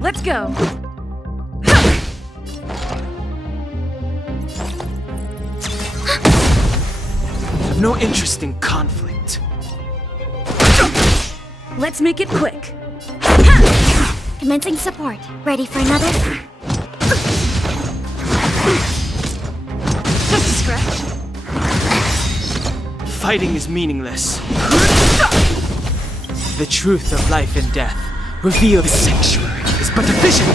Let's go! I've no interest in conflict. Let's make it quick. Commencing support. Ready for another? Just a scratch. Fighting is meaningless. The truth of life and death. Reveal the sanctuary is but a vision.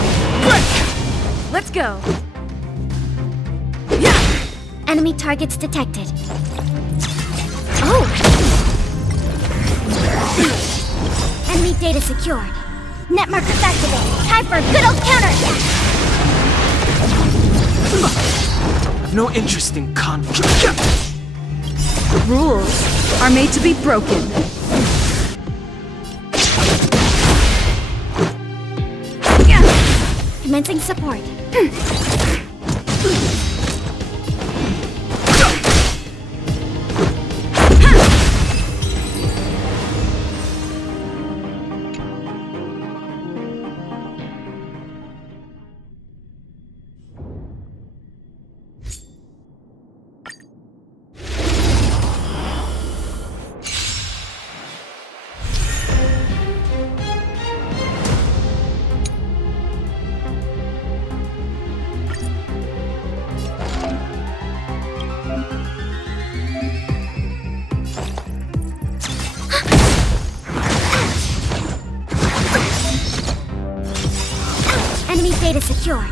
Break! Let's go. Enemy targets detected. Oh! Enemy data secured. Net markers activated. Time for a good old counterattack! I've no interest in conflict. Rules are made to be broken. Commencing support. Enemy data secured.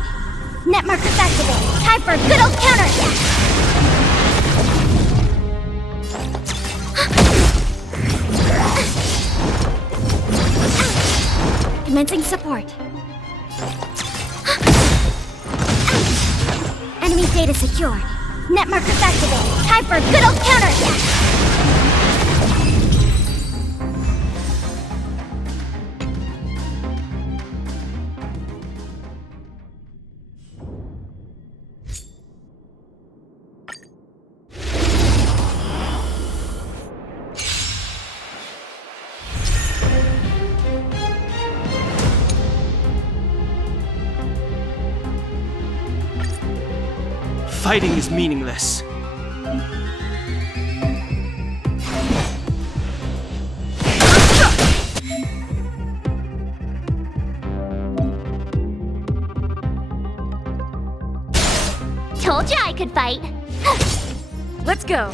Net markers activated. Time for a good old counterattack! Commencing support. Enemy data secured. Net markers activated. Time for a good old counterattack! Fighting is meaningless. Told you I could fight. Let's go.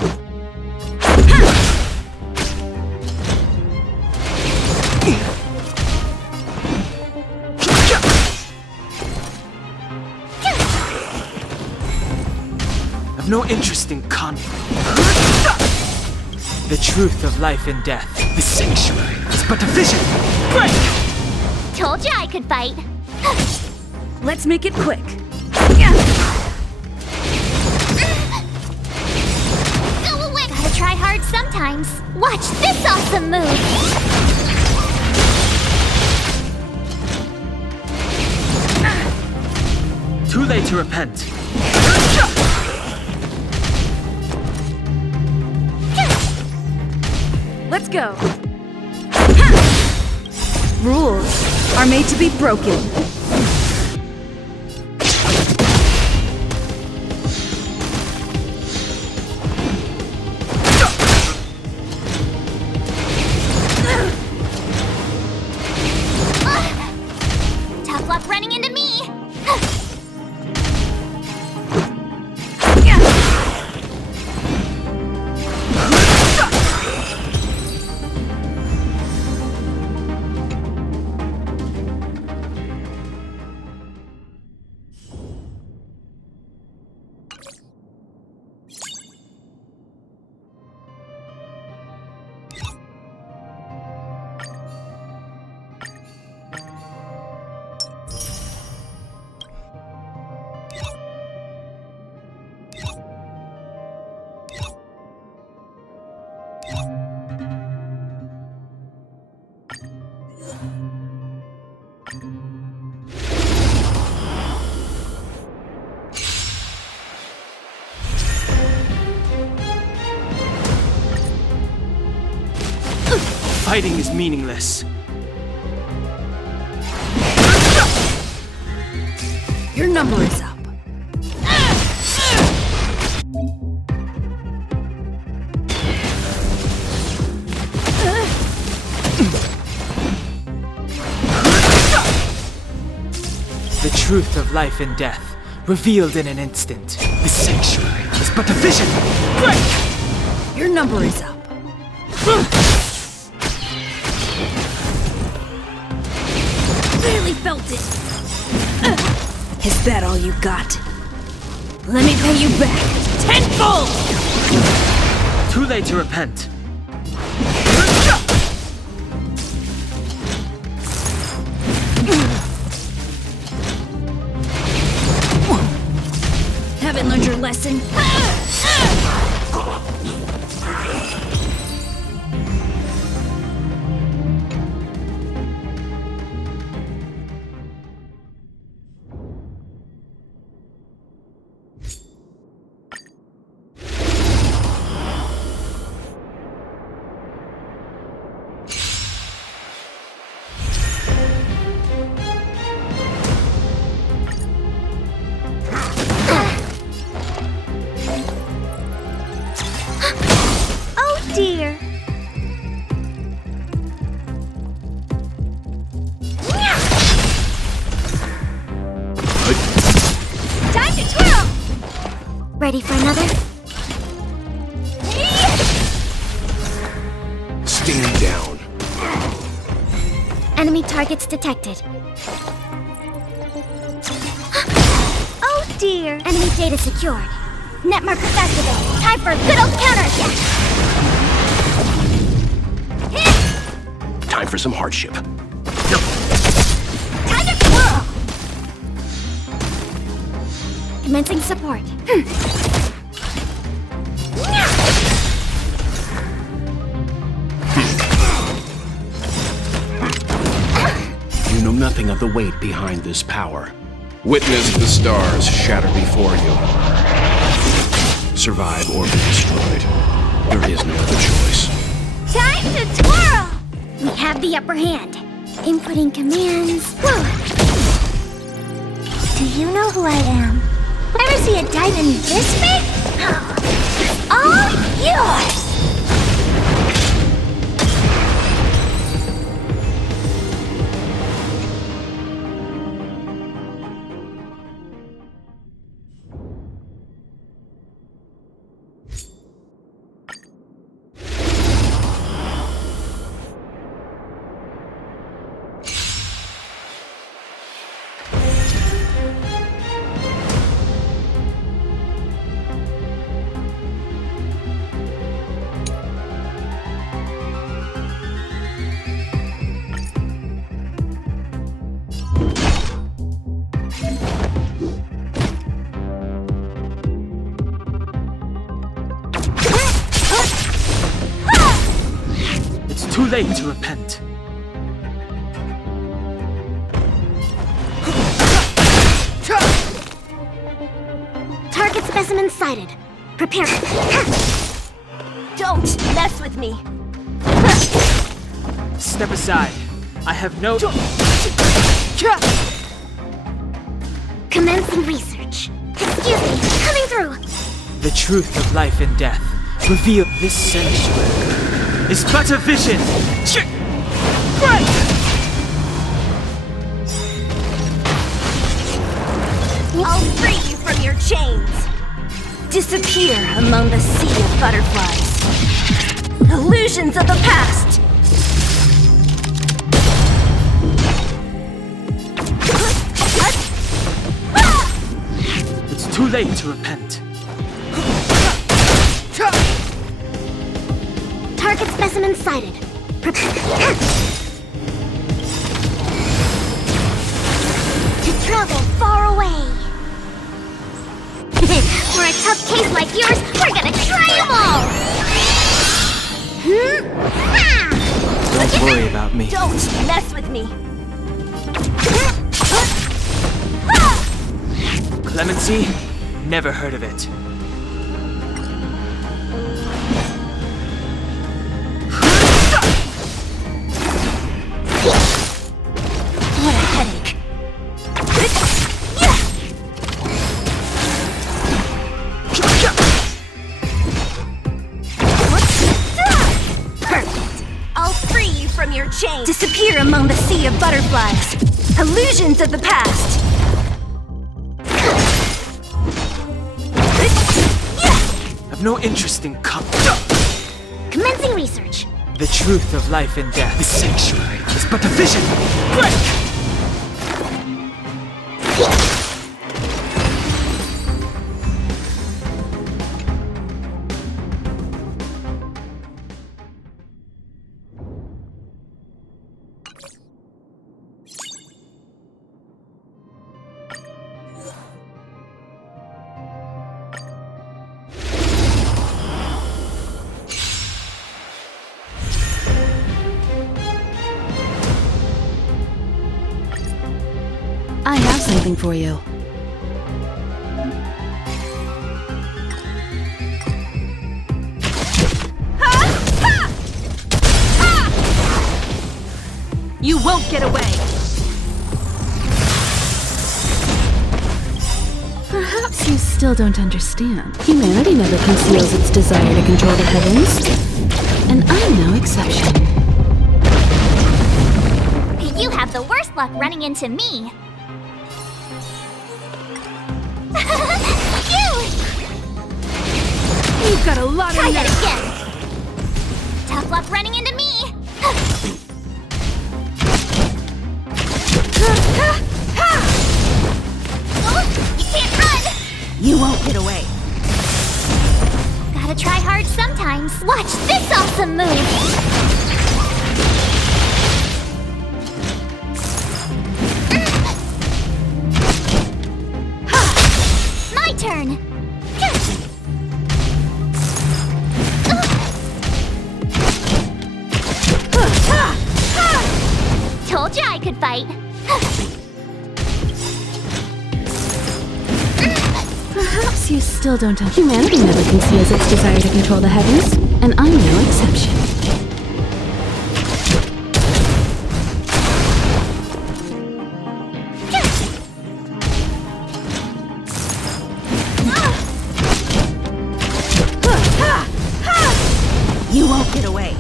I've no interest in conflict. The truth of life and death. The sanctuary is but a vision. Break! Told you I could fight. Let's make it quick. Go away! Gotta try hard sometimes. Watch this awesome move! Too late to repent. Let's go. Rules are made to be broken. Tough luck running into me! Fighting is meaningless. Your number is up. The truth of life and death, revealed in an instant. The sanctuary is but a vision. Your number is up. Barely felt it. Is that all you got? Let me pay you back tenfold! Too late to repent. Haven't learned your lesson? Dear. Time to twirl! Ready for another? Stand down. Enemy targets detected. Oh dear! Enemy data secured. Net markers activated. Time for a good old counterattack! Time for some hardship. Time to twirl! Commencing support. You know nothing of the weight behind this power. Witness the stars shatter before you. Survive or be destroyed. There is no other choice. Time to twirl! We have the upper hand. Inputting commands. Whoa. Do you know who I am? Ever see a diamond this big? It's all yours! Too late to repent. Target specimen sighted. Prepare. Don't mess with me. Step aside. I have no... Commencing research. Excuse me, coming through. The truth of life and death, revealed this sanctuary is but a vision! I'll free you from your chains. Disappear among the sea of butterflies. Illusions of the past. It's too late to repent. Target specimen sighted. Prepare. To travel far away. For a tough case like yours, we're gonna try you about me. Don't mess with me! Clemency? Never heard of it. What a headache! Perfect! I'll free you from your chains! Disappear among the sea of butterflies! Illusions of the past! I've no interest in Commencing research! The truth of life and death. The sanctuary is but a vision. Break! I have something for you. You won't get away! Perhaps you still don't understand. Humanity never conceals its desire to control the heavens. And I'm no exception. You have the worst luck running into me. You've got a lot of Try that nerve. again. Tough luck running into me. Oh, you can't run. You won't get away. Gotta try hard sometimes. Watch this awesome move. My turn. Told you I could fight. Perhaps you still don't have. Humanity never conceals its desire to control the heavens, and I'm no exception. You won't get away.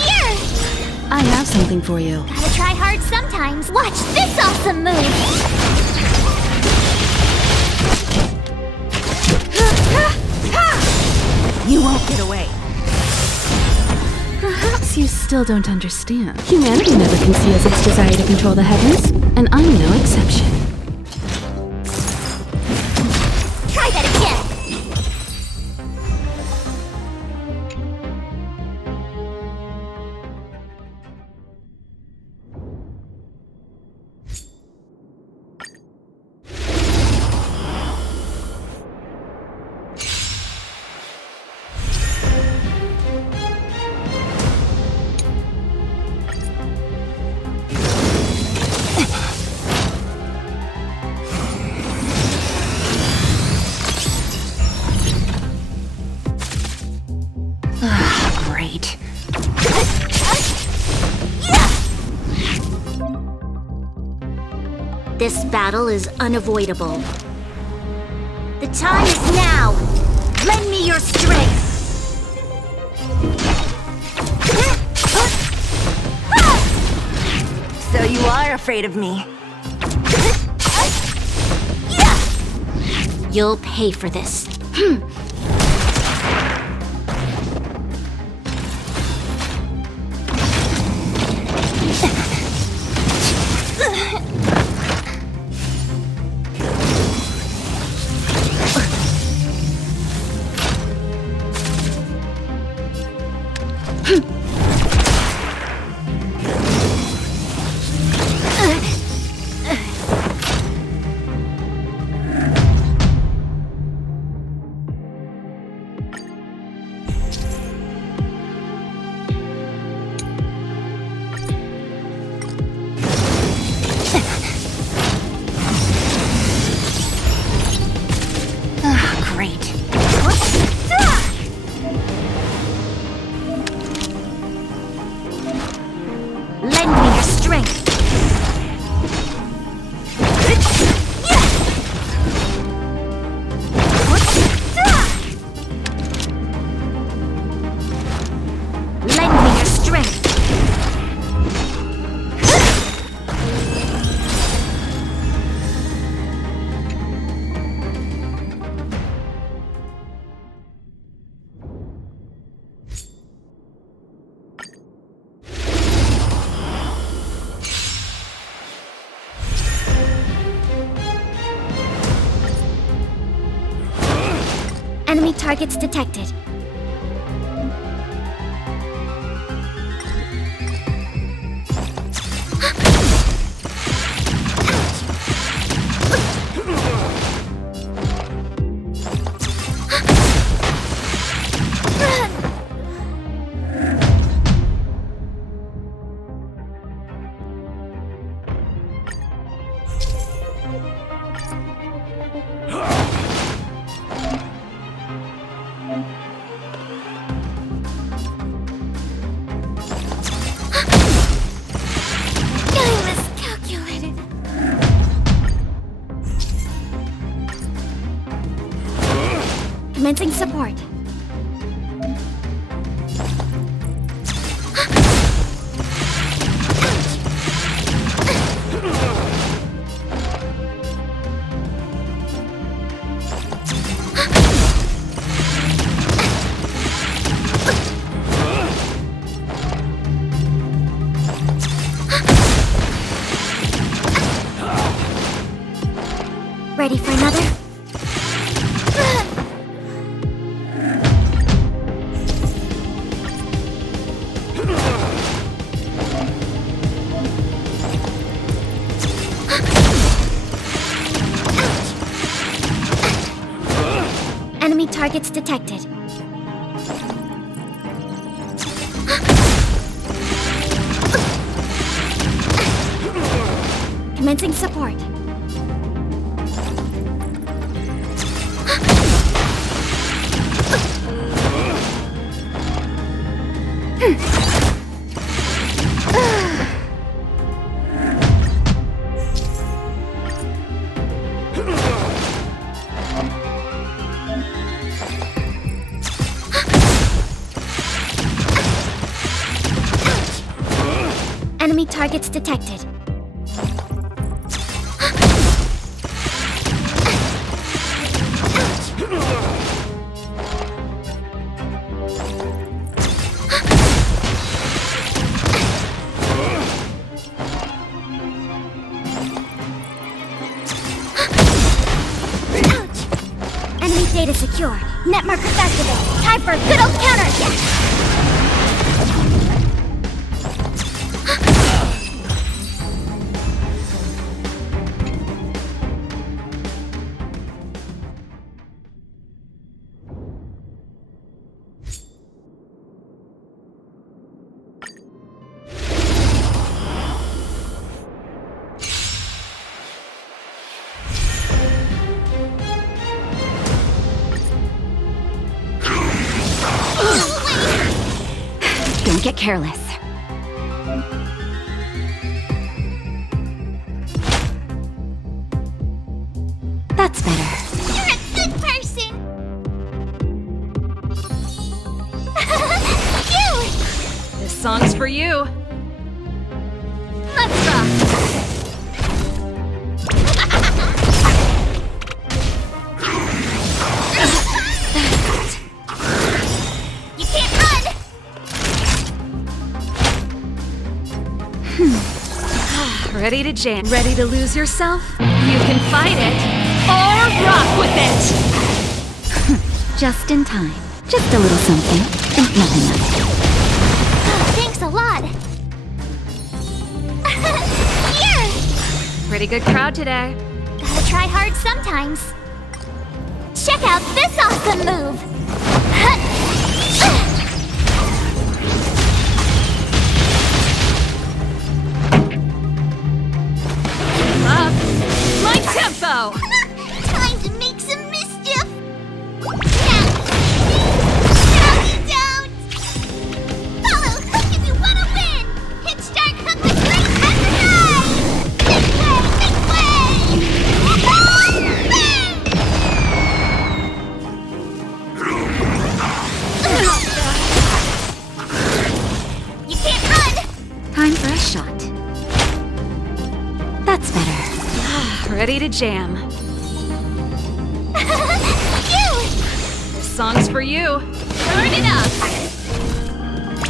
Here! I have something for you. Gotta try hard sometimes. Watch this awesome move. You won't get away. Perhaps you still don't understand. Humanity never conceals its desire to control the heavens, and I'm no exception. Try that again. Great. This battle is unavoidable. The time is now! Lend me your strength! So you are afraid of me. You'll pay for this. Enemy targets detected. Commencing support. Ready for another? Enemy targets detected. Commencing support. Enemy targets detected. Enemy data secure. Net markers activated. Time for a good old counterattack. Don't get careless. That's better. You're a good person! You! This song's for you. Let's rock! You can't run! Ready to jam? Ready to lose yourself? You can fight it or rock with it! Just in time. Just a little something. Think nothing of it. Thanks a lot! Here! Pretty good crowd today. Gotta try hard sometimes. Check out this awesome move! Up. My tempo! Time to make some mischief! Now you don't! Follow Hook if you wanna win! Hit start Hook with great exercise! Big way! You can't run! Time for a shot. That's better. Ready to jam. You! This song's for you. Turn it up!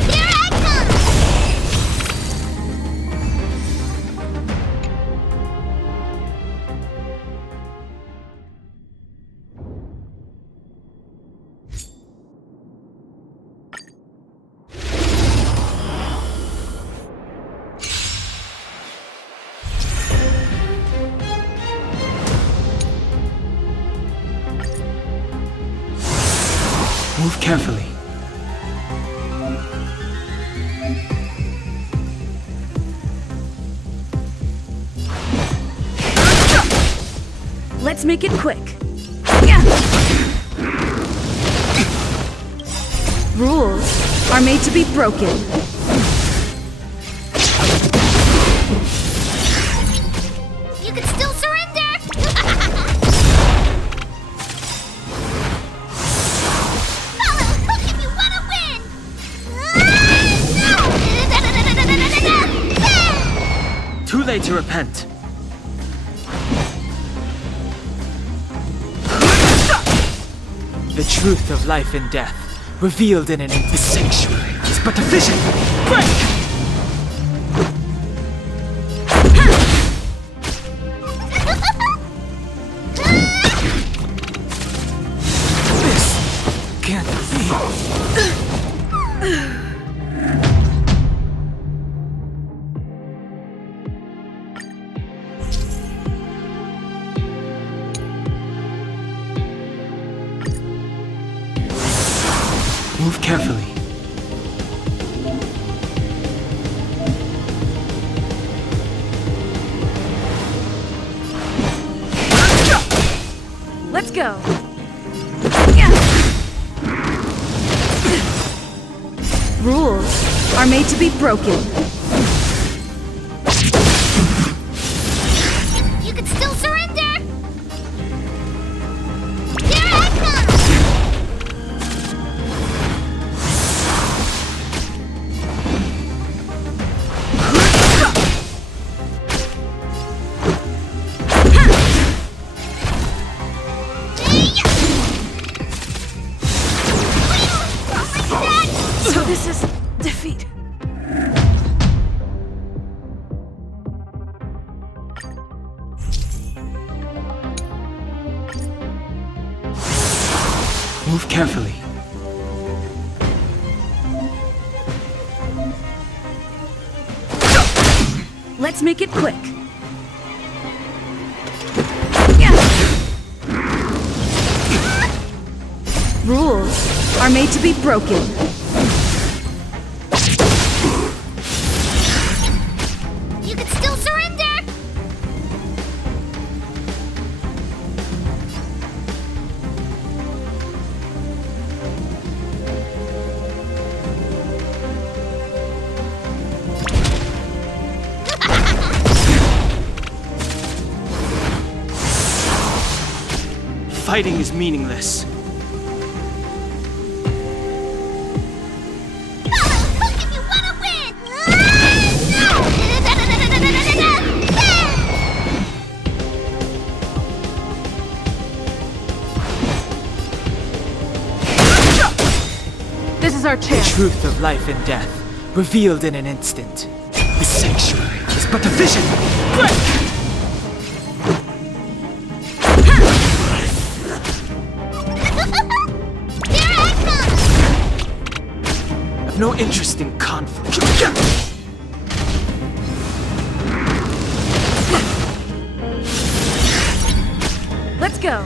Here I come! Move carefully. Let's make it quick. Rules are made to be broken. You can still surrender! Follow hook if you want to win! Too late to repent. The truth of life and death, revealed in the sanctuary, is but a vision. Break! This can't be. Move carefully. Let's go. Rules are made to be broken. You can still surrender! Here I come! So this is defeat. Move carefully. Let's make it quick. Rules are made to be broken. You can still surrender! Fighting is meaningless. Follow hook if you want to win! This is our The chance. truth of life and death, revealed in an instant. The sanctuary is but a vision. Break! Here I come! I've no interest in conflict. Let's go.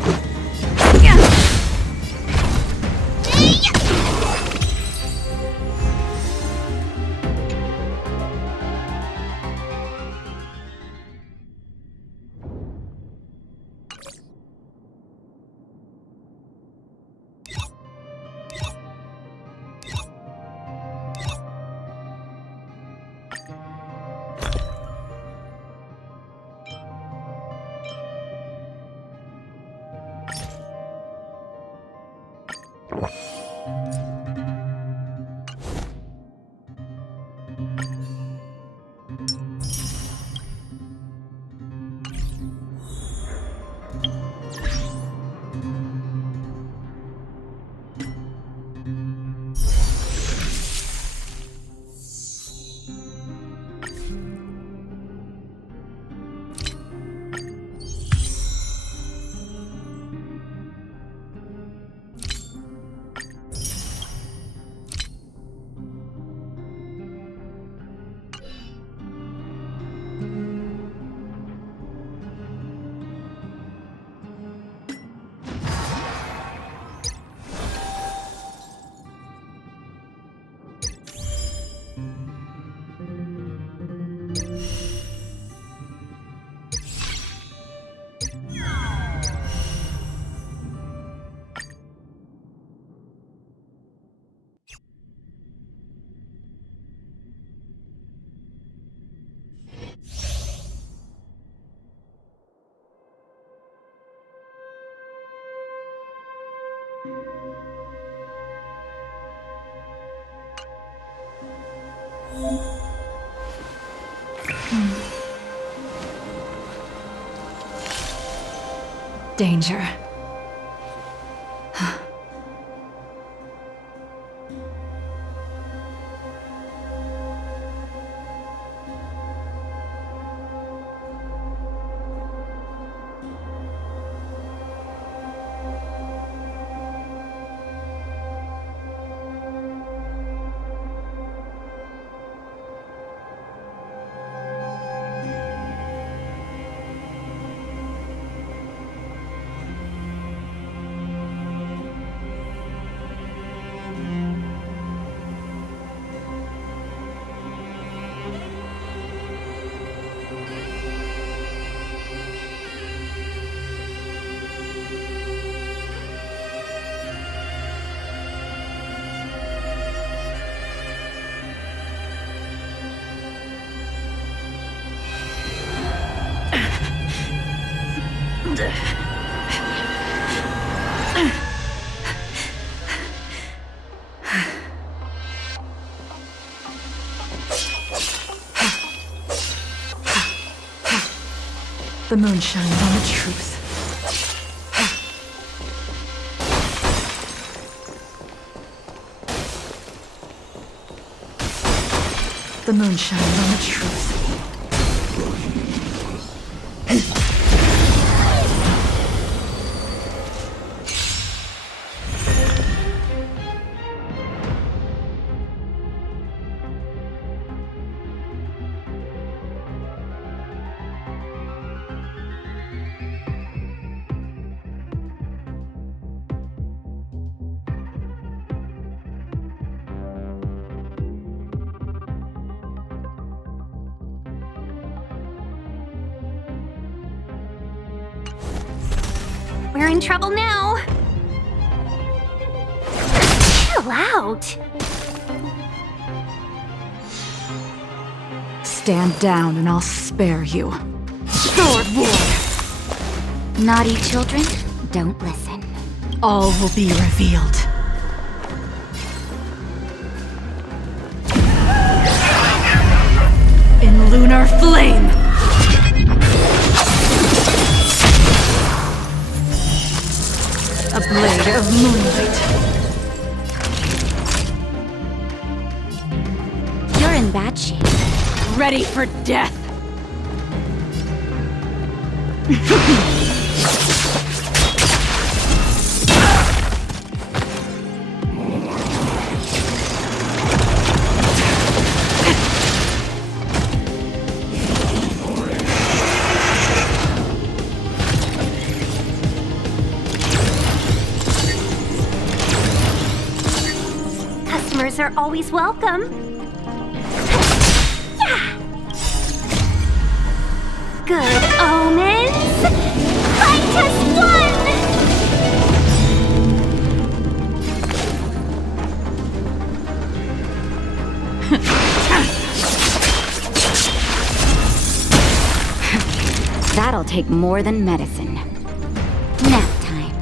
Danger. The moon shines on the truth. The moon shines on the truth. We're in trouble now. Chill out. Stand down and I'll spare you. Sword War! Naughty children, don't listen. All will be revealed. In lunar flame! A blade of moonlight. You're in bad shape. Ready for death! Customers are always welcome. Good omens! Fight us one! That'll take more than medicine. Nap time.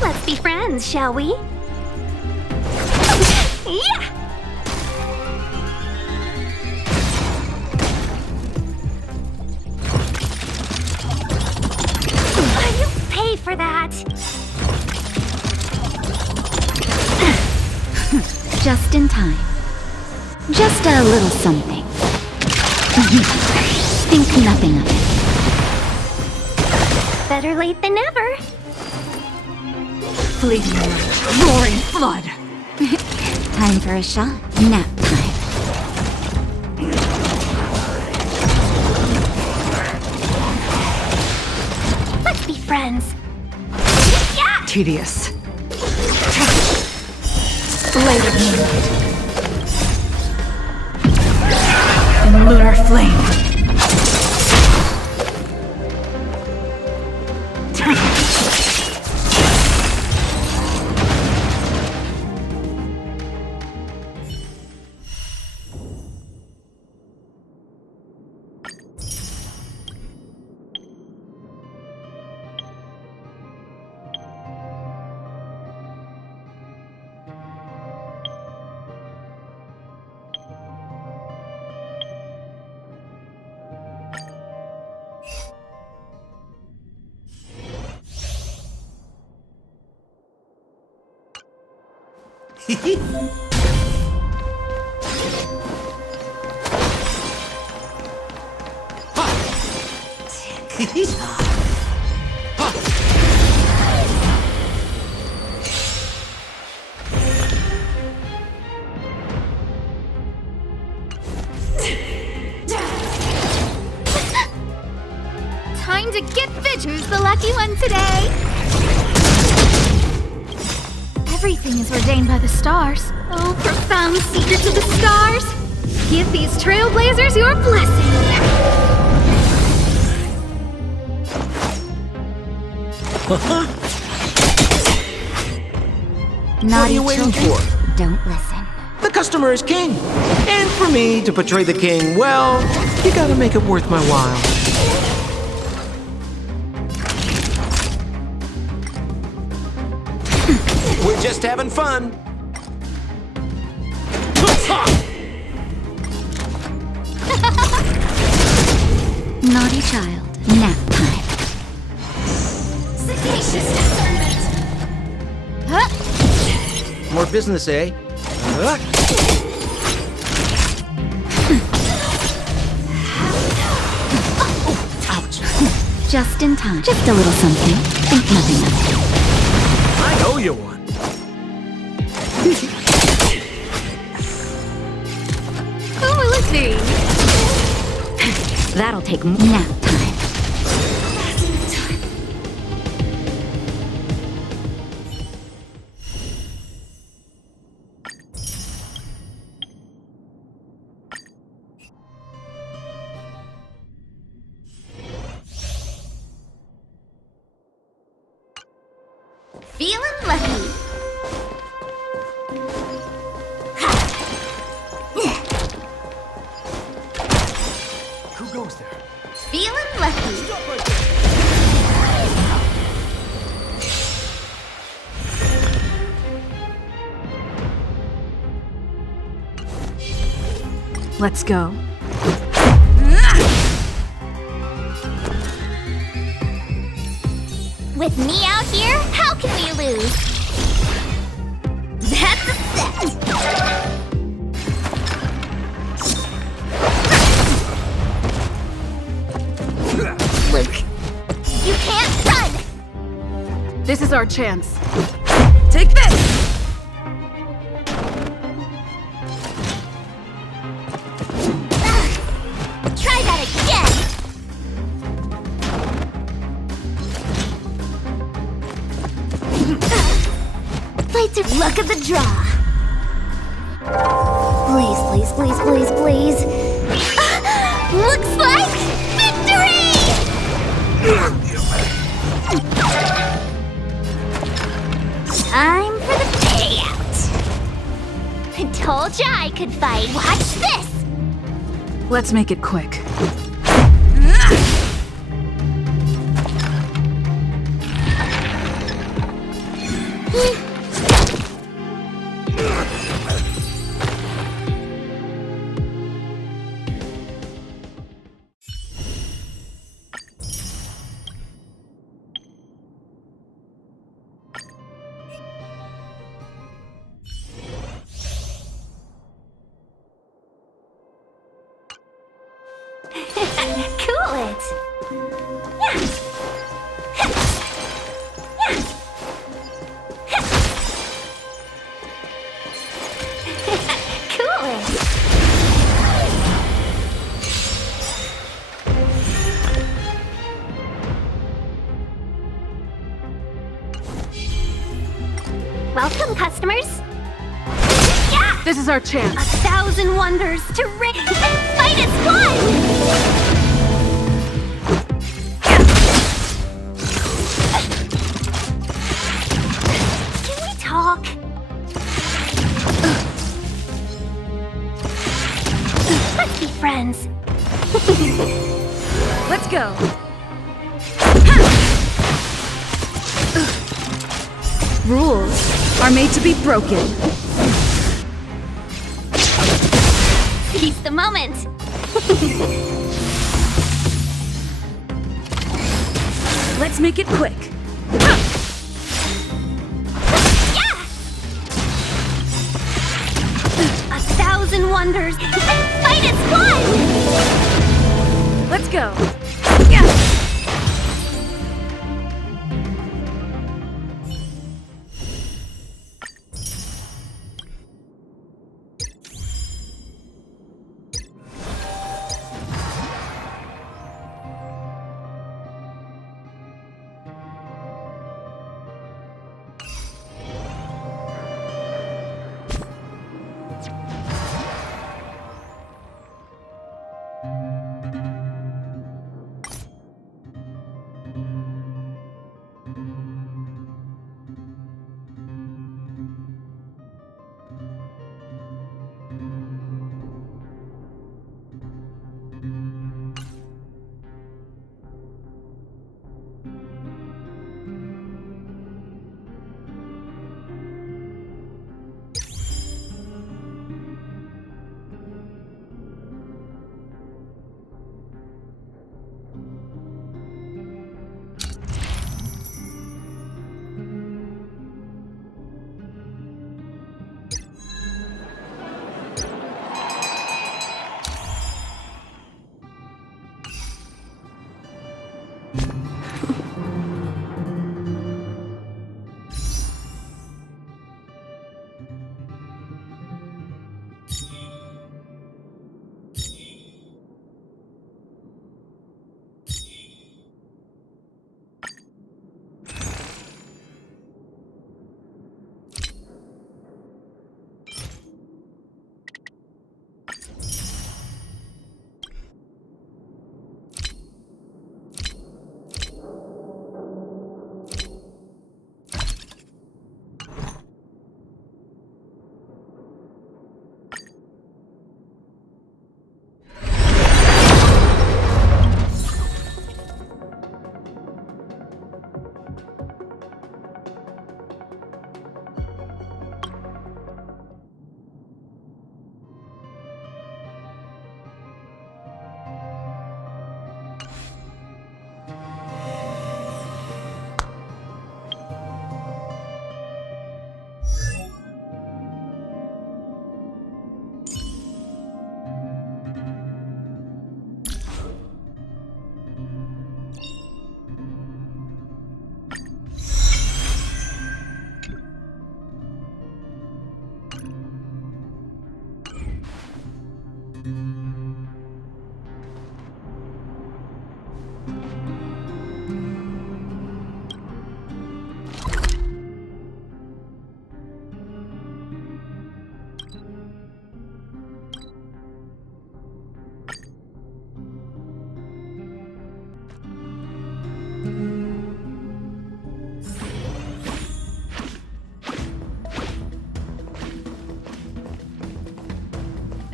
Let's be friends, shall we? Yeah! You paid for that! Just in time. Just a little something. Think nothing of it. Better late than never. Fleeting light, roaring flood. Time for a shot. Nap time. Let's be friends. Yeah! Tedious. Blade of moonlight. In lunar flame. Time to get fit. Who's the lucky one today? Everything is ordained by the stars. Oh, profound secrets of the stars. Give these Trailblazers your blessing. What are you Naughty waiting children, for? don't listen. The customer is king. And for me to portray the king, well, you gotta make it worth my while. We're just having fun. Naughty child, nap time. Sagacious discernment. More business, eh? Just in time. Just a little something. Think nothing of it. I owe you one. Who will it be? That'll take nap time. Feeling lucky. Who goes there? Feeling lucky. Let's go. With me out here, how can we lose? That's a set. Luke, you can't run. This is our chance. Take this! Try that again. Lights are luck of the draw. Please, please, please, please, please. Looks like victory! Time for the payout. I told ya I could fight. Watch this! Let's make it quick. Cool it. Cool it. Welcome, customers. Yeah! This is our chance. 1,000 wonders to ring and fight as one! Can we talk? Let's be friends. Let's go. Rules are made to be broken. Seize the moment. Let's make it quick. Yeah! 1,000 wonders! Fight as one! Let's go! Yeah.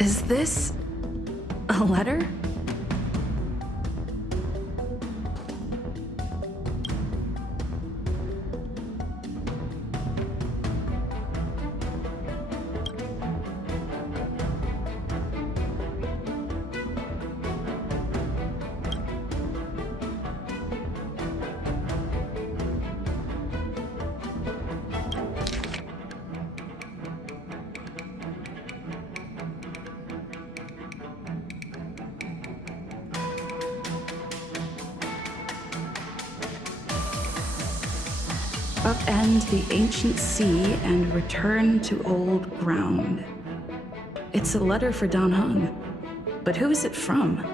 Is this a letter? Upend the ancient sea and return to old ground. It's a letter for Dan Heng, but who is it from?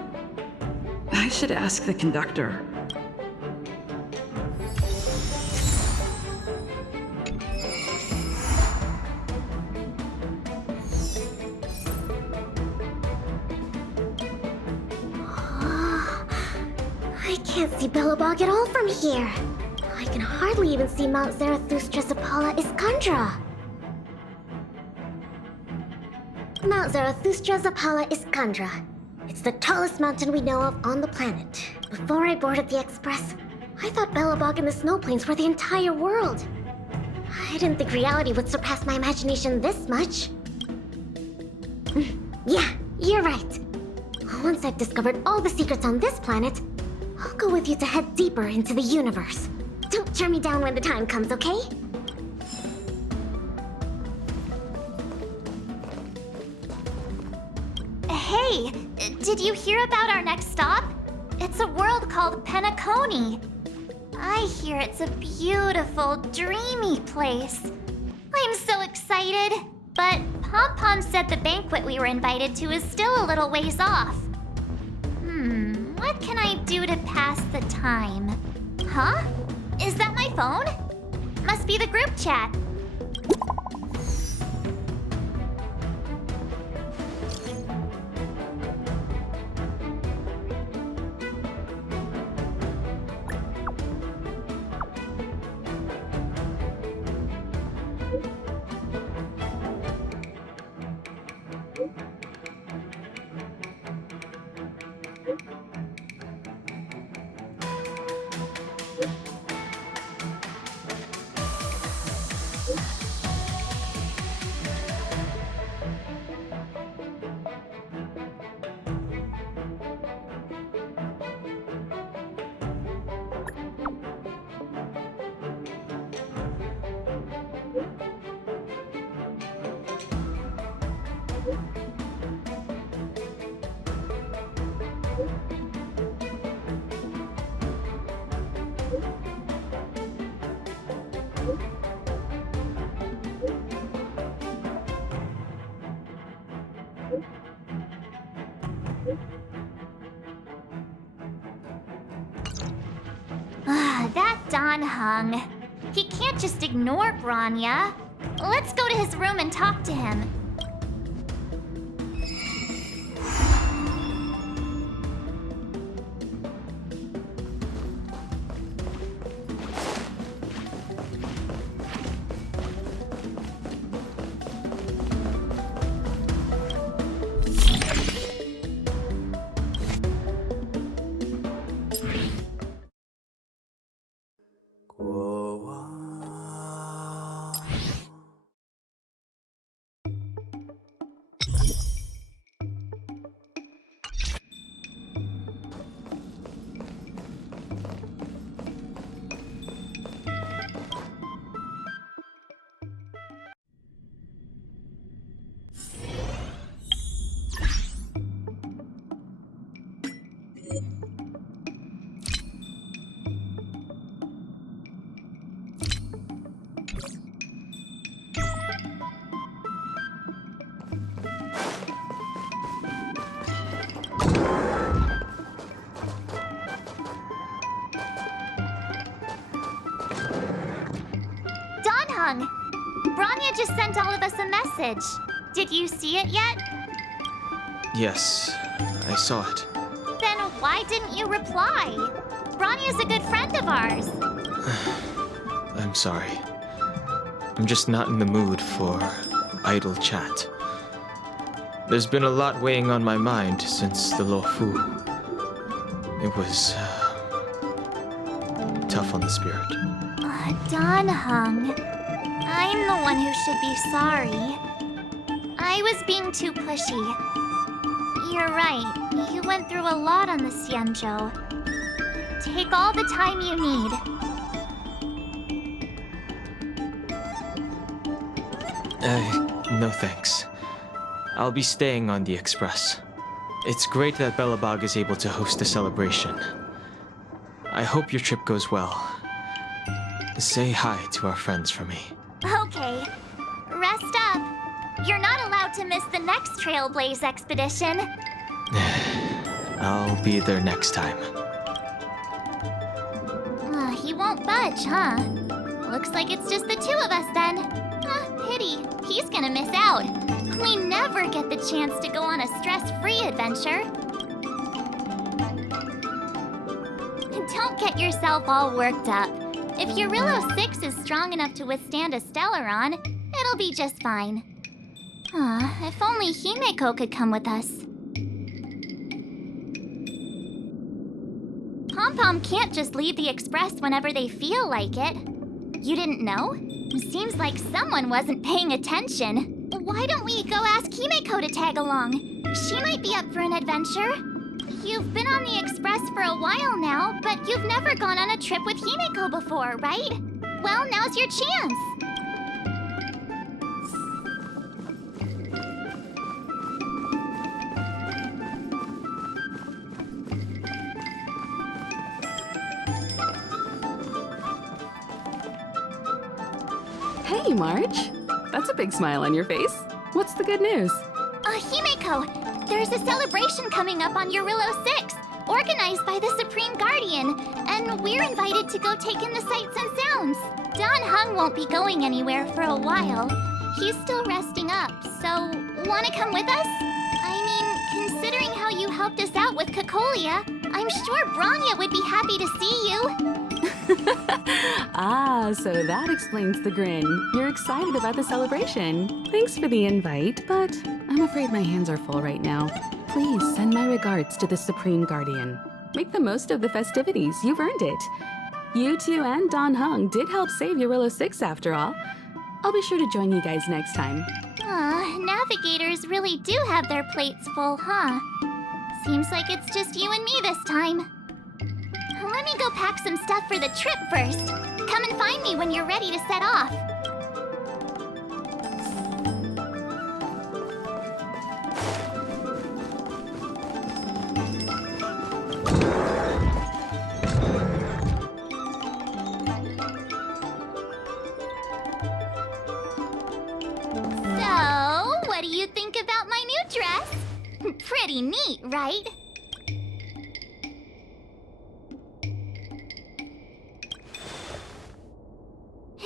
I should ask the conductor. I can't see Belobog at all from here. I can hardly even see Mount Zarathustra Zapala Iskandra. Mount Zarathustra Zapala Iskandra. It's the tallest mountain we know of on the planet. Before I boarded the express, I thought Belobog and the snow plains were the entire world. I didn't think reality would surpass my imagination this much. Yeah, you're right. Once I've discovered all the secrets on this planet, I'll go with you to head deeper into the universe. Don't turn me down when the time comes, okay? Hey, did you hear about our next stop? It's a world called Penacony. I hear it's a beautiful, dreamy place. I'm so excited. But Pom-Pom said the banquet we were invited to is still a little ways off. What can I do to pass the time? Huh? Is that my phone? Must be the group chat. That Don Hung. He can't just ignore Branya. Let's go to his room and talk to him. Branya just sent all of us a message. Did you see it yet? Yes, I saw it. Then why didn't you reply? Branya's a good friend of ours. I'm sorry. I'm just not in the mood for idle chat. There's been a lot weighing on my mind since the Luofu. It was tough on the spirit. Don Hung. I'm the one who should be sorry. I was being too pushy. You're right. You went through a lot on the Xianzhou. Take all the time you need. No thanks. I'll be staying on the Express. It's great that Belobog is able to host a celebration. I hope your trip goes well. Say hi to our friends for me. Okay. Rest up. You're not allowed to miss the next Trialblaze expedition. I'll be there next time. He won't budge, huh? Looks like it's just the two of us then. Pity. He's gonna miss out. We never get the chance to go on a stress-free adventure. Don't get yourself all worked up. If your Rillo 6 is strong enough to withstand a Stellaron, it'll be just fine. If only Himeko could come with us. Pom-Pom can't just leave the Express whenever they feel like it. You didn't know? Seems like someone wasn't paying attention. Why don't we go ask Himeko to tag along? She might be up for an adventure. You've been on the Express for a while now, but you've never gone on a trip with Himeko before, right? Well, now's your chance. Hey, March. That's a big smile on your face. What's the good news? Himeko, there's a celebration coming up on Eurillo 6, organized by the Supreme Guardian, and we're invited to go take in the sights and sounds. Don Hung won't be going anywhere for a while. He's still resting up, so wanna come with us? I mean, considering how you helped us out with Cocolia, I'm sure Bronya would be happy to see you. Ah, so that explains the grin. You're excited about the celebration. Thanks for the invite, but I'm afraid my hands are full right now. Please send my regards to the Supreme Guardian. Make the most of the festivities. You've earned it. You two and Don Hung did help save Eurillo 6 after all. I'll be sure to join you guys next time. Navigators really do have their plates full, huh? Seems like it's just you and me this time. Let me go pack some stuff for the trip first. Come and find me when you're ready to set off. So, what do you think about my new dress? Pretty neat, right?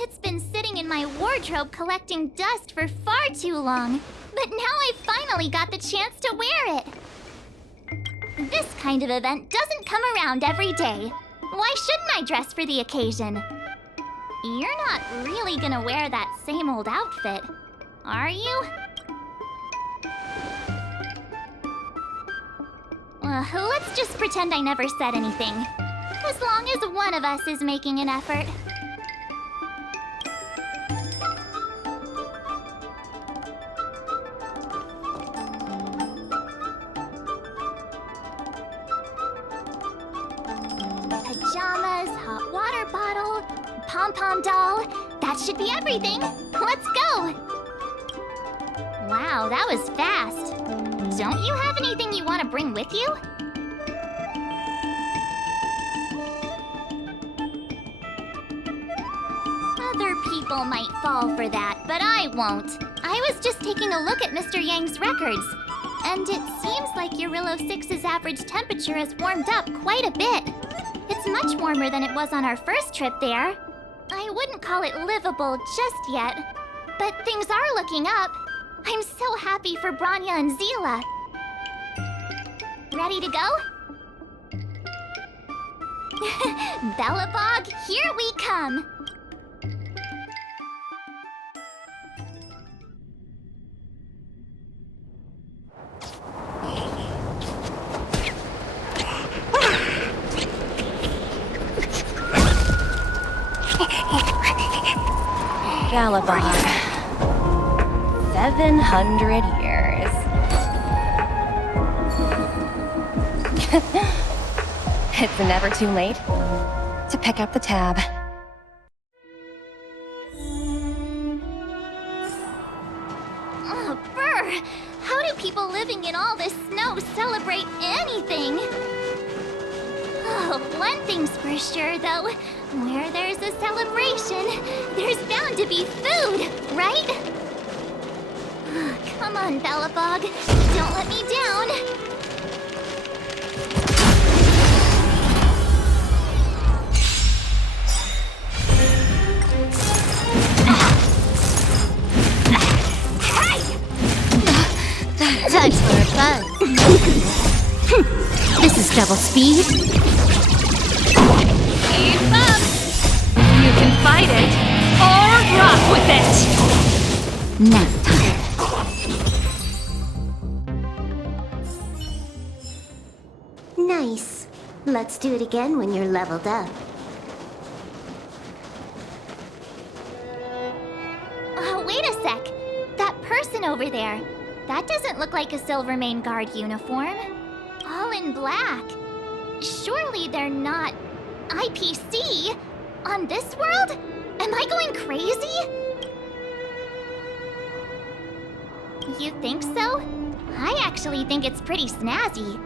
It's been sitting in my wardrobe collecting dust for far too long, but now I finally got the chance to wear it. This kind of event doesn't come around every day. Why shouldn't I dress for the occasion? You're not really gonna wear that same old outfit, are you? Let's just pretend I never said anything. As long as one of us is making an effort. Pajamas, hot water bottle, pom-pom doll. That should be everything. Let's go. Wow, that was fast. Don't you have anything you want to bring with you? Other people might fall for that, but I won't. I was just taking a look at Mr. Yang's records, and it seems like Eurillo 6's average temperature has warmed up quite a bit. It's much warmer than it was on our first trip there. I wouldn't call it livable just yet, but things are looking up. I'm so happy for Bronya and Zila. Ready to go? Belobog, here we come! Galabog. 700 years. It's never too late to pick up the tab. Oh, brr! How do people living in all this snow celebrate anything? Oh, one thing's for sure, though. Where there's a celebration, there's bound to be food, right? Come on, Belobog. Don't let me down. Time for a buzz. This is double speed. Keep up! You can fight it, or rock with it! Nap time. Nice. Let's do it again when you're leveled up. Oh, wait a sec. That person over there. That doesn't look like a Silvermane Guard uniform. All in black. Surely they're not IPC on this world? Am I going crazy? You think so? I actually think it's pretty snazzy.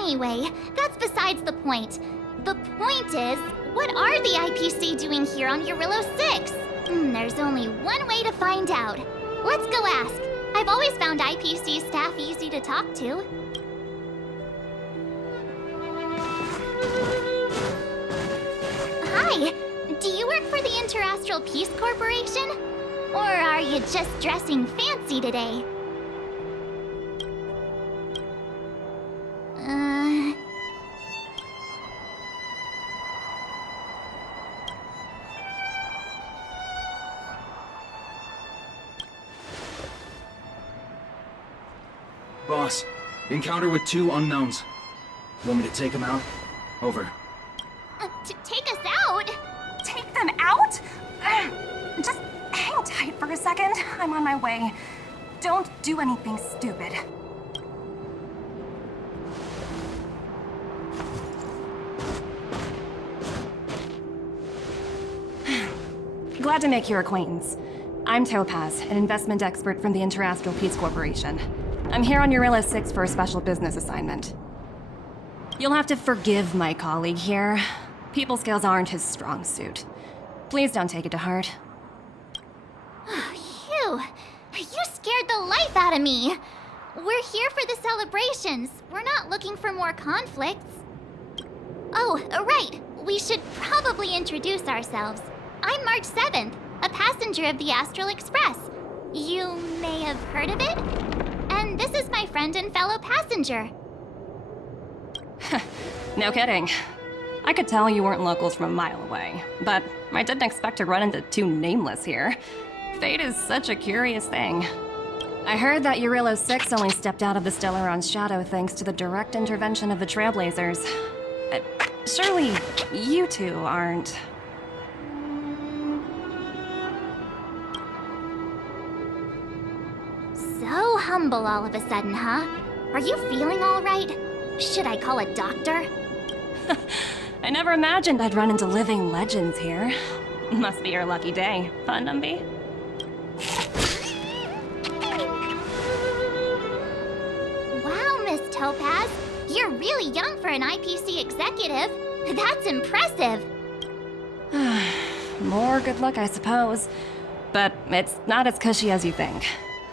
Anyway, that's besides the point. The point is, what are the IPC doing here on Eurillo 6? There's only one way to find out. Let's go ask. I've always found IPC staff easy to talk to. Hi, do you work for the Interastral Peace Corporation? Or are you just dressing fancy today? Boss, encounter with 2 unknowns. Want me to take them out? Over. To take us out? Take them out? Just hang tight for a second. I'm on my way. Don't do anything stupid. Glad to make your acquaintance. I'm Topaz, an investment expert from the Interastral Peace Corporation. I'm here on Eurilla 6 for a special business assignment. You'll have to forgive my colleague here. People skills aren't his strong suit. Please don't take it to heart. Phew! You scared the life out of me! We're here for the celebrations. We're not looking for more conflicts. Oh, right. We should probably introduce ourselves. I'm March 7th, a passenger of the Astral Express. You may have heard of it? And this is my friend and fellow passenger. No kidding. I could tell you weren't locals from a mile away, but I didn't expect to run into 2 nameless here. Fate is such a curious thing. I heard that Eurilla 6 only stepped out of the Stellaron's shadow thanks to the direct intervention of the Trailblazers. Surely you 2 aren't... So humble all of a sudden, huh? Are you feeling all right? Should I call a doctor? I never imagined I'd run into living legends here. Must be your lucky day, huh, Numby? Wow, Miss Topaz. You're really young for an IPC executive. That's impressive. More good luck, I suppose. But it's not as cushy as you think.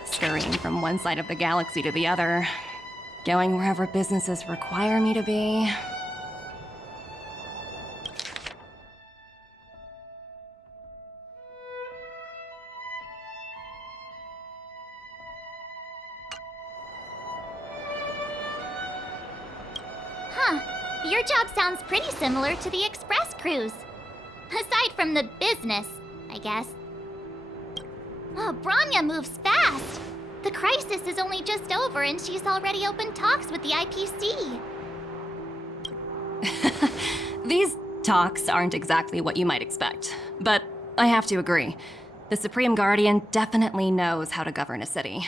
Scurrying from one side of the galaxy to the other. Going wherever businesses require me to be. Huh. Your job sounds pretty similar to the Express cruise. Aside from the business, I guess. Oh, Branya moves fast. The crisis is only just over and she's already opened talks with the IPC. These talks aren't exactly what you might expect, but I have to agree. The Supreme Guardian definitely knows how to govern a city.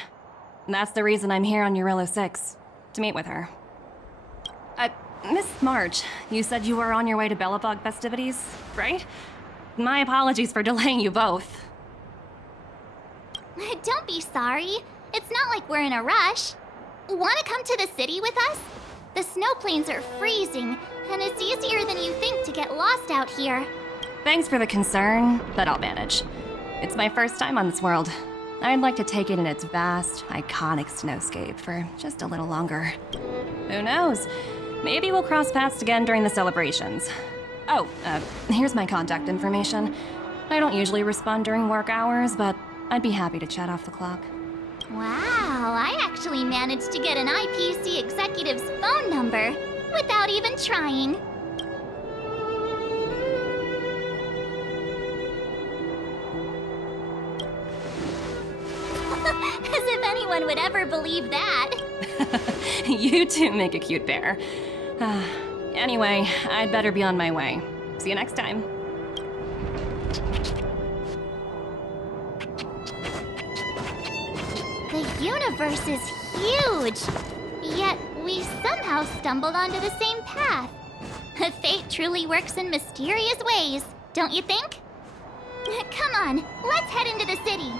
That's the reason I'm here on Eurilla 6, to meet with her. Miss March, you said you were on your way to Belobog festivities, right? My apologies for delaying you both. Don't be sorry. It's not like we're in a rush. Want to come to the city with us? The snow plains are freezing, and it's easier than you think to get lost out here. Thanks for the concern, but I'll manage. It's my first time on this world. I'd like to take it in its vast, iconic snowscape for just a little longer. Who knows? Maybe we'll cross paths again during the celebrations. Oh, here's my contact information. I don't usually respond during work hours, but I'd be happy to chat off the clock. Wow, I actually managed to get an IPC executive's phone number without even trying. As if anyone would ever believe that. You two make a cute pair. Anyway, I'd better be on my way. See you next time. The universe is huge, yet we somehow stumbled onto the same path. Fate truly works in mysterious ways, don't you think? Come on, let's head into the city.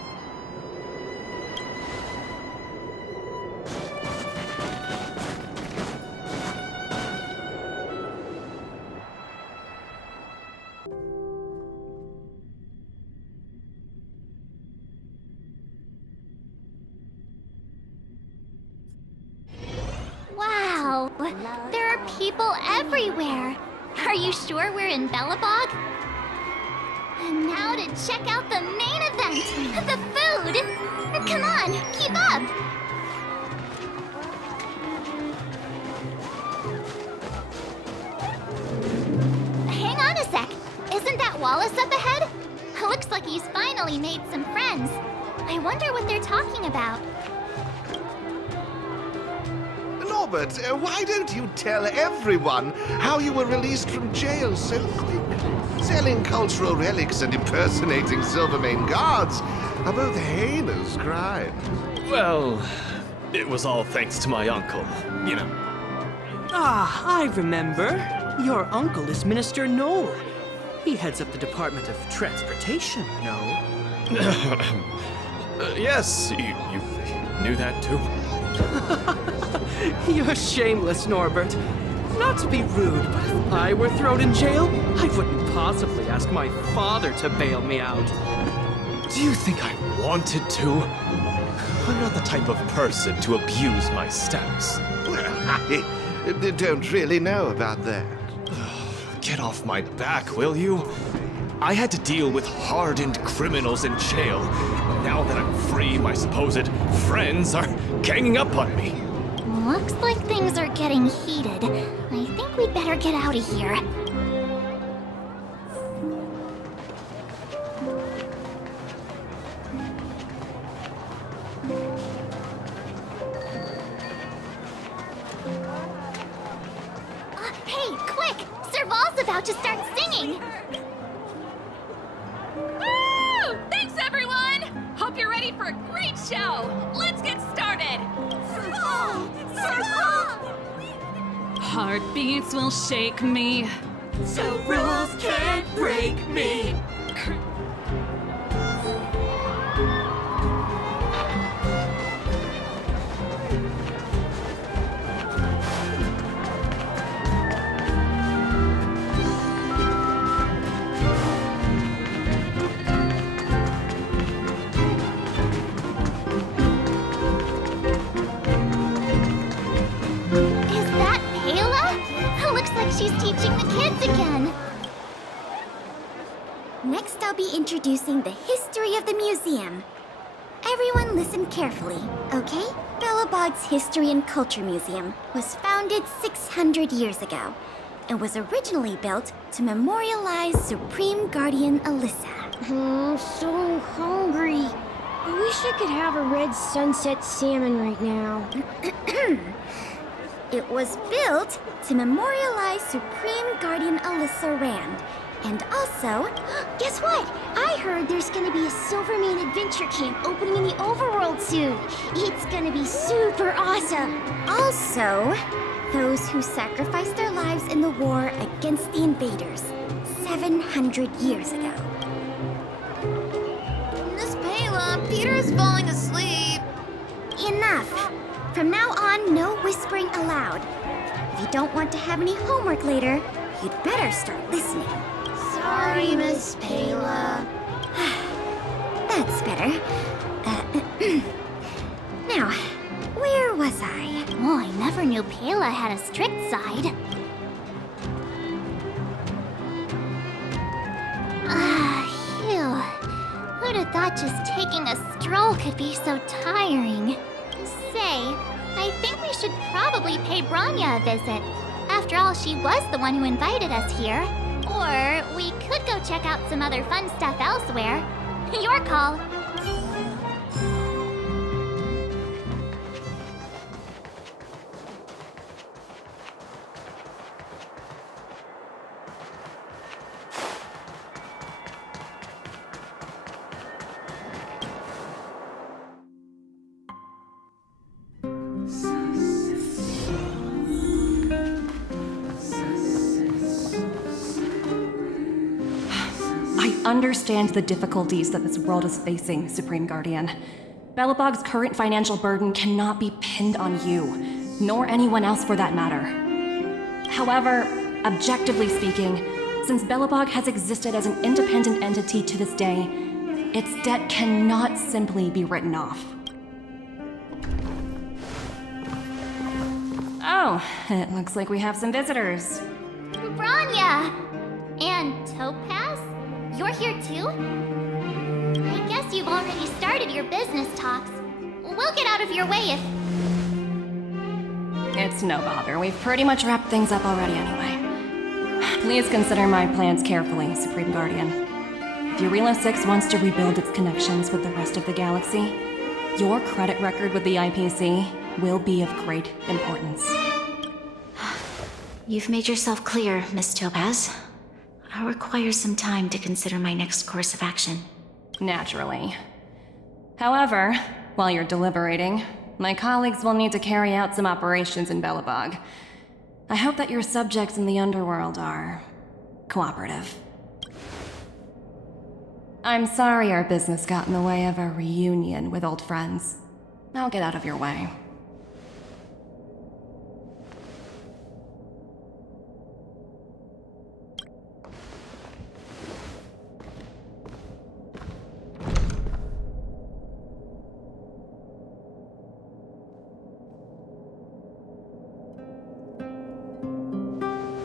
There are people everywhere. Are you sure we're in Belobog? And now to check out the main event, the food. Come on, keep up. Hang on a sec. Isn't that Wallace up ahead? Looks like he's finally made some friends. I wonder what they're talking about. Norbert, why don't you tell everyone how you were released from jail so quickly? Selling cultural relics and impersonating Silvermane guards are both heinous crimes. Well, it was all thanks to my uncle, you know. Ah, I remember. Your uncle is Minister Knoll. He heads up the Department of Transportation, no? Yes, you knew that too? You're shameless, Norbert. Not to be rude, but if I were thrown in jail, I wouldn't possibly ask my father to bail me out. Do you think I wanted to? I'm not the type of person to abuse my status. Well, I don't really know about that. Get off my back, will you? I had to deal with hardened criminals in jail. Now that I'm free, my supposed friends are ganging up on me. Looks like things are getting heated. I think we'd better get out of here. Hey, quick! Serval's about to start singing! Woo! Thanks, everyone! Hope you're ready for a great show! Let's get started! Serval! Serval! Heartbeats will shake me, so rules can't break me. She's teaching the kids again. Next, I'll be introducing the history of the museum. Everyone listen carefully, okay? Belobog's History and Culture Museum was founded 600 years ago and was originally built to memorialize Supreme Guardian Alyssa. I'm so hungry. I wish I could have a red sunset salmon right now. It was built to memorialize Supreme Guardian Alyssa Rand. And also, Guess what? I heard there's gonna be a Silvermane adventure camp opening in the overworld soon. It's gonna be super awesome. also, those who sacrificed their lives in the war against the invaders 700 years ago. Miss Payla, Peter's falling asleep. Enough! From now on, no whispering aloud. If you don't want to have any homework later, you'd better start listening. Sorry, Miss Payla. That's better. Now, where was I? Oh, I never knew Payla had a strict side. Phew. Who'd have thought just taking a stroll could be so tiring? Say, I think we should probably pay Branya a visit. After all, she was the one who invited us here. Or we could go check out some other fun stuff elsewhere. Your call. I understand the difficulties that this world is facing, Supreme Guardian. Belobog's current financial burden cannot be pinned on you, nor anyone else for that matter. However, objectively speaking, since Belobog has existed as an independent entity to this day, its debt cannot simply be written off. So, it looks like we have some visitors. Branya! And Topaz? You're here too? I guess you've already started your business talks. We'll get out of your way if... It's no bother. We've pretty much wrapped things up already anyway. Please consider my plans carefully, Supreme Guardian. If Eurela 6 wants to rebuild its connections with the rest of the galaxy, your credit record with the IPC will be of great importance. You've made yourself clear, Miss Topaz. I'll require some time to consider my next course of action. Naturally. However, while you're deliberating, my colleagues will need to carry out some operations in Belobog. I hope that your subjects in the underworld are cooperative. I'm sorry our business got in the way of a reunion with old friends. I'll get out of your way.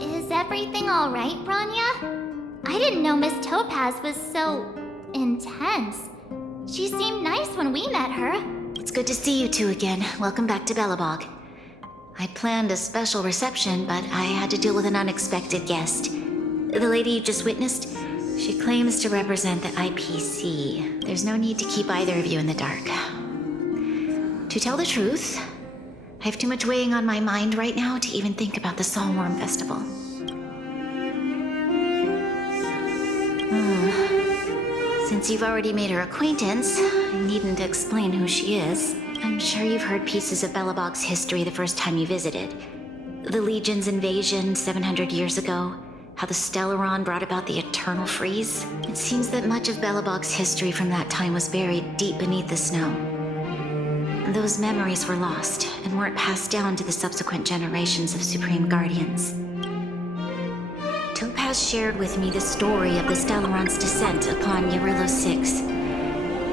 Is everything alright, Branya? I didn't know Miss Topaz was so... intense. She seemed nice when we met her. It's good to see you two again. Welcome back to Belobog. I planned a special reception, but I had to deal with an unexpected guest. The lady you just witnessed, she claims to represent the IPC. There's no need to keep either of you in the dark. To tell the truth, I have too much weighing on my mind right now to even think about the Songworm Festival. Since you've already made her acquaintance, I needn't explain who she is. I'm sure you've heard pieces of Belobog's history the first time you visited. The Legion's invasion 700 years ago, how the Stellaron brought about the Eternal Freeze. It seems that much of Belobog's history from that time was buried deep beneath the snow. Those memories were lost and weren't passed down to the subsequent generations of Supreme Guardians. Topaz shared with me the story of the Stellaron's descent upon Eurela 6.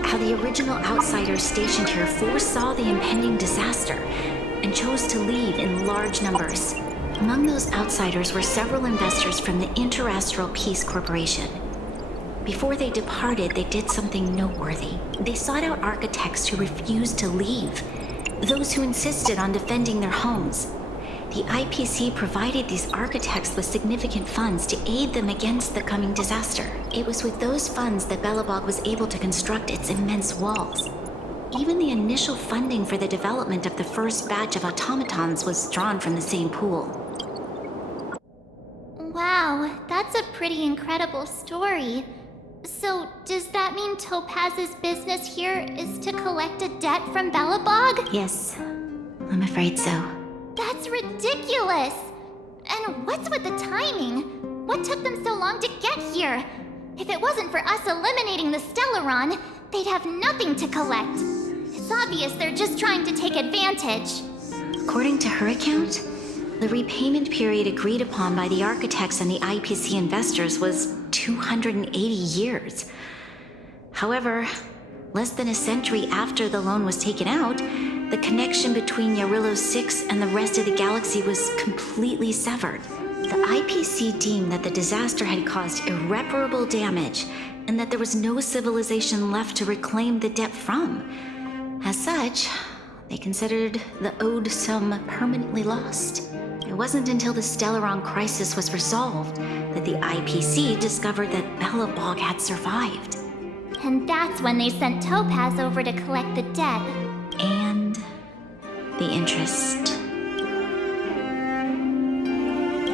How the original outsiders stationed here foresaw the impending disaster and chose to leave in large numbers. Among those outsiders were several investors from the Interastral Peace Corporation. Before they departed, they did something noteworthy. They sought out architects who refused to leave, those who insisted on defending their homes. The IPC provided these architects with significant funds to aid them against the coming disaster. It was with those funds that Belobog was able to construct its immense walls. Even the initial funding for the development of the first batch of automatons was drawn from the same pool. Wow, that's a pretty incredible story. So, does that mean Topaz's business here is to collect a debt from Belobog? Yes, I'm afraid so. That's ridiculous! And what's with the timing? What took them so long to get here? If it wasn't for us eliminating the Stellaron, they'd have nothing to collect. It's obvious they're just trying to take advantage. According to her account, the repayment period agreed upon by the architects and the IPC investors was 280 years. However, less than a century after the loan was taken out, the connection between Eurela 6 and the rest of the galaxy was completely severed. The IPC deemed that the disaster had caused irreparable damage and that there was no civilization left to reclaim the debt from. As such, they considered the owed sum permanently lost. It wasn't until the Stellaron crisis was resolved that the IPC discovered that Belobog had survived. And that's when they sent Topaz over to collect the debt. And the interest.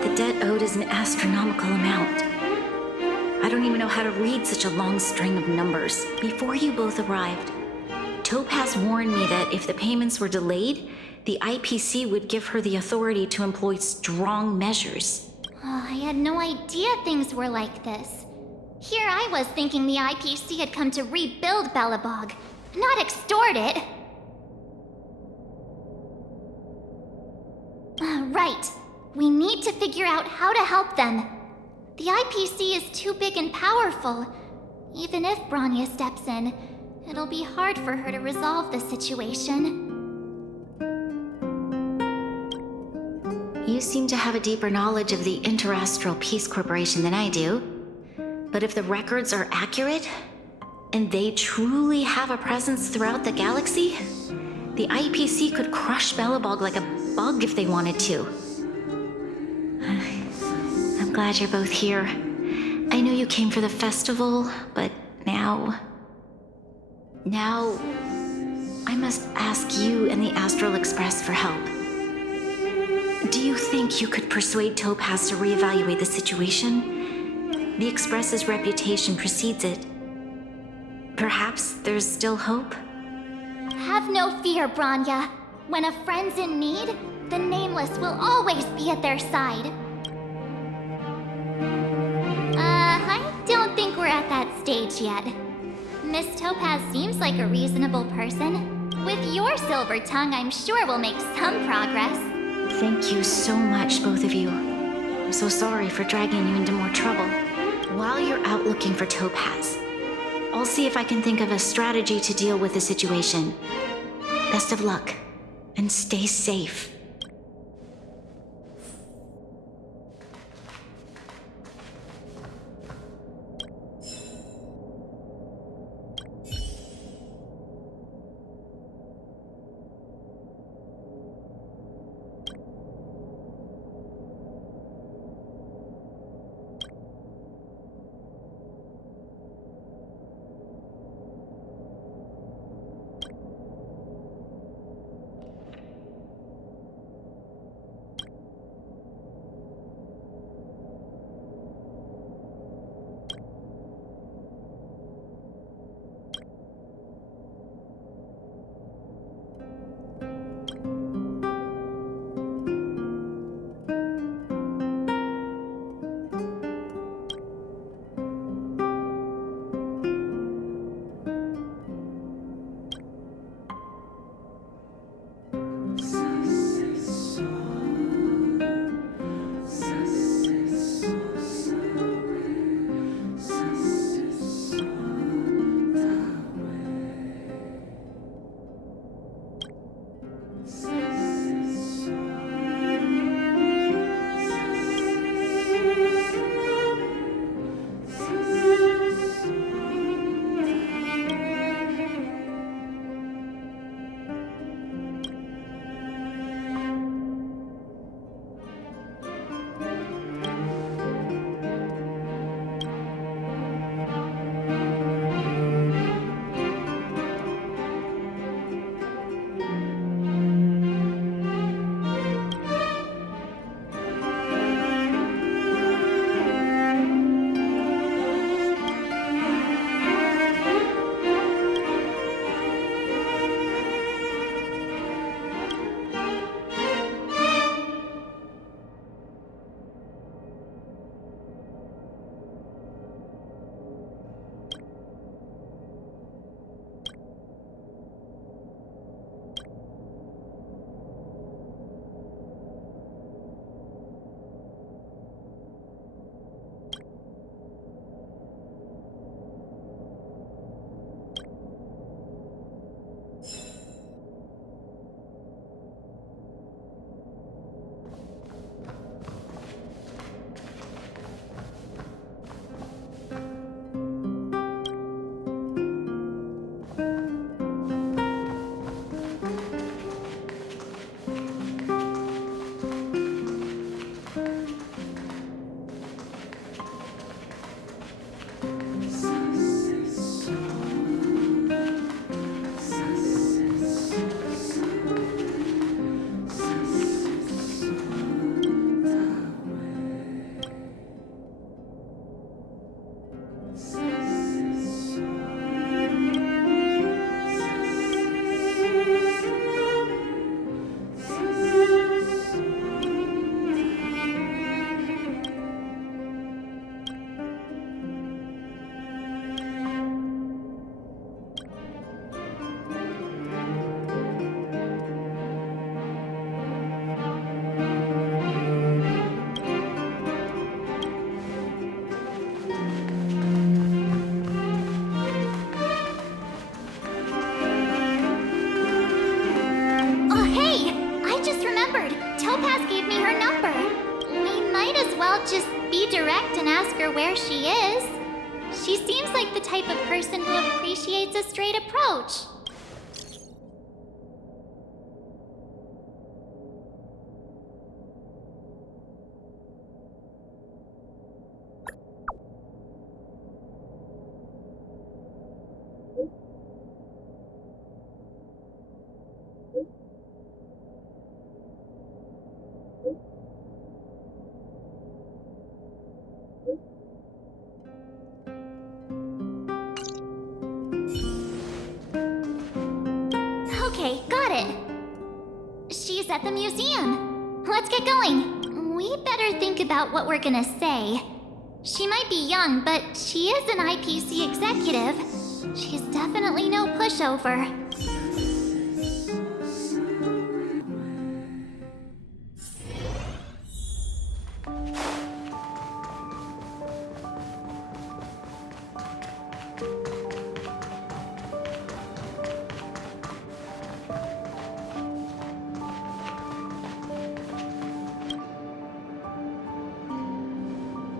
The debt owed is an astronomical amount. I don't even know how to read such a long string of numbers. Before you both arrived, Topaz warned me that if the payments were delayed, the IPC would give her the authority to employ strong measures. Oh, I had no idea things were like this. Here I was thinking the IPC had come to rebuild Belobog, not extort it. Right. We need to figure out how to help them. The IPC is too big and powerful. Even if Branya steps in, it'll be hard for her to resolve the situation. You seem to have a deeper knowledge of the Interastral Peace Corporation than I do. But if the records are accurate, and they truly have a presence throughout the galaxy, the IPC could crush Belobog like a bug if they wanted to. I'm glad you're both here. I know you came for the festival, but now I must ask you and the Astral Express for help. Do you think you could persuade Topaz to reevaluate the situation? The Express's reputation precedes it. Perhaps there's still hope? Have no fear, Branya. When a friend's in need, the Nameless will always be at their side. I don't think we're at that stage yet. Miss Topaz seems like a reasonable person. With your silver tongue, I'm sure we'll make some progress. Thank you so much, both of you. I'm so sorry for dragging you into more trouble. While you're out looking for Topaz, I'll see if I can think of a strategy to deal with the situation. Best of luck, and stay safe. just be direct and ask her where she is. She seems like the type of person who appreciates a straight approach. Okay, got it. She's at the museum. Let's get going. We better think about what we're gonna say. She might be young, but she is an IPC executive. She's definitely no pushover.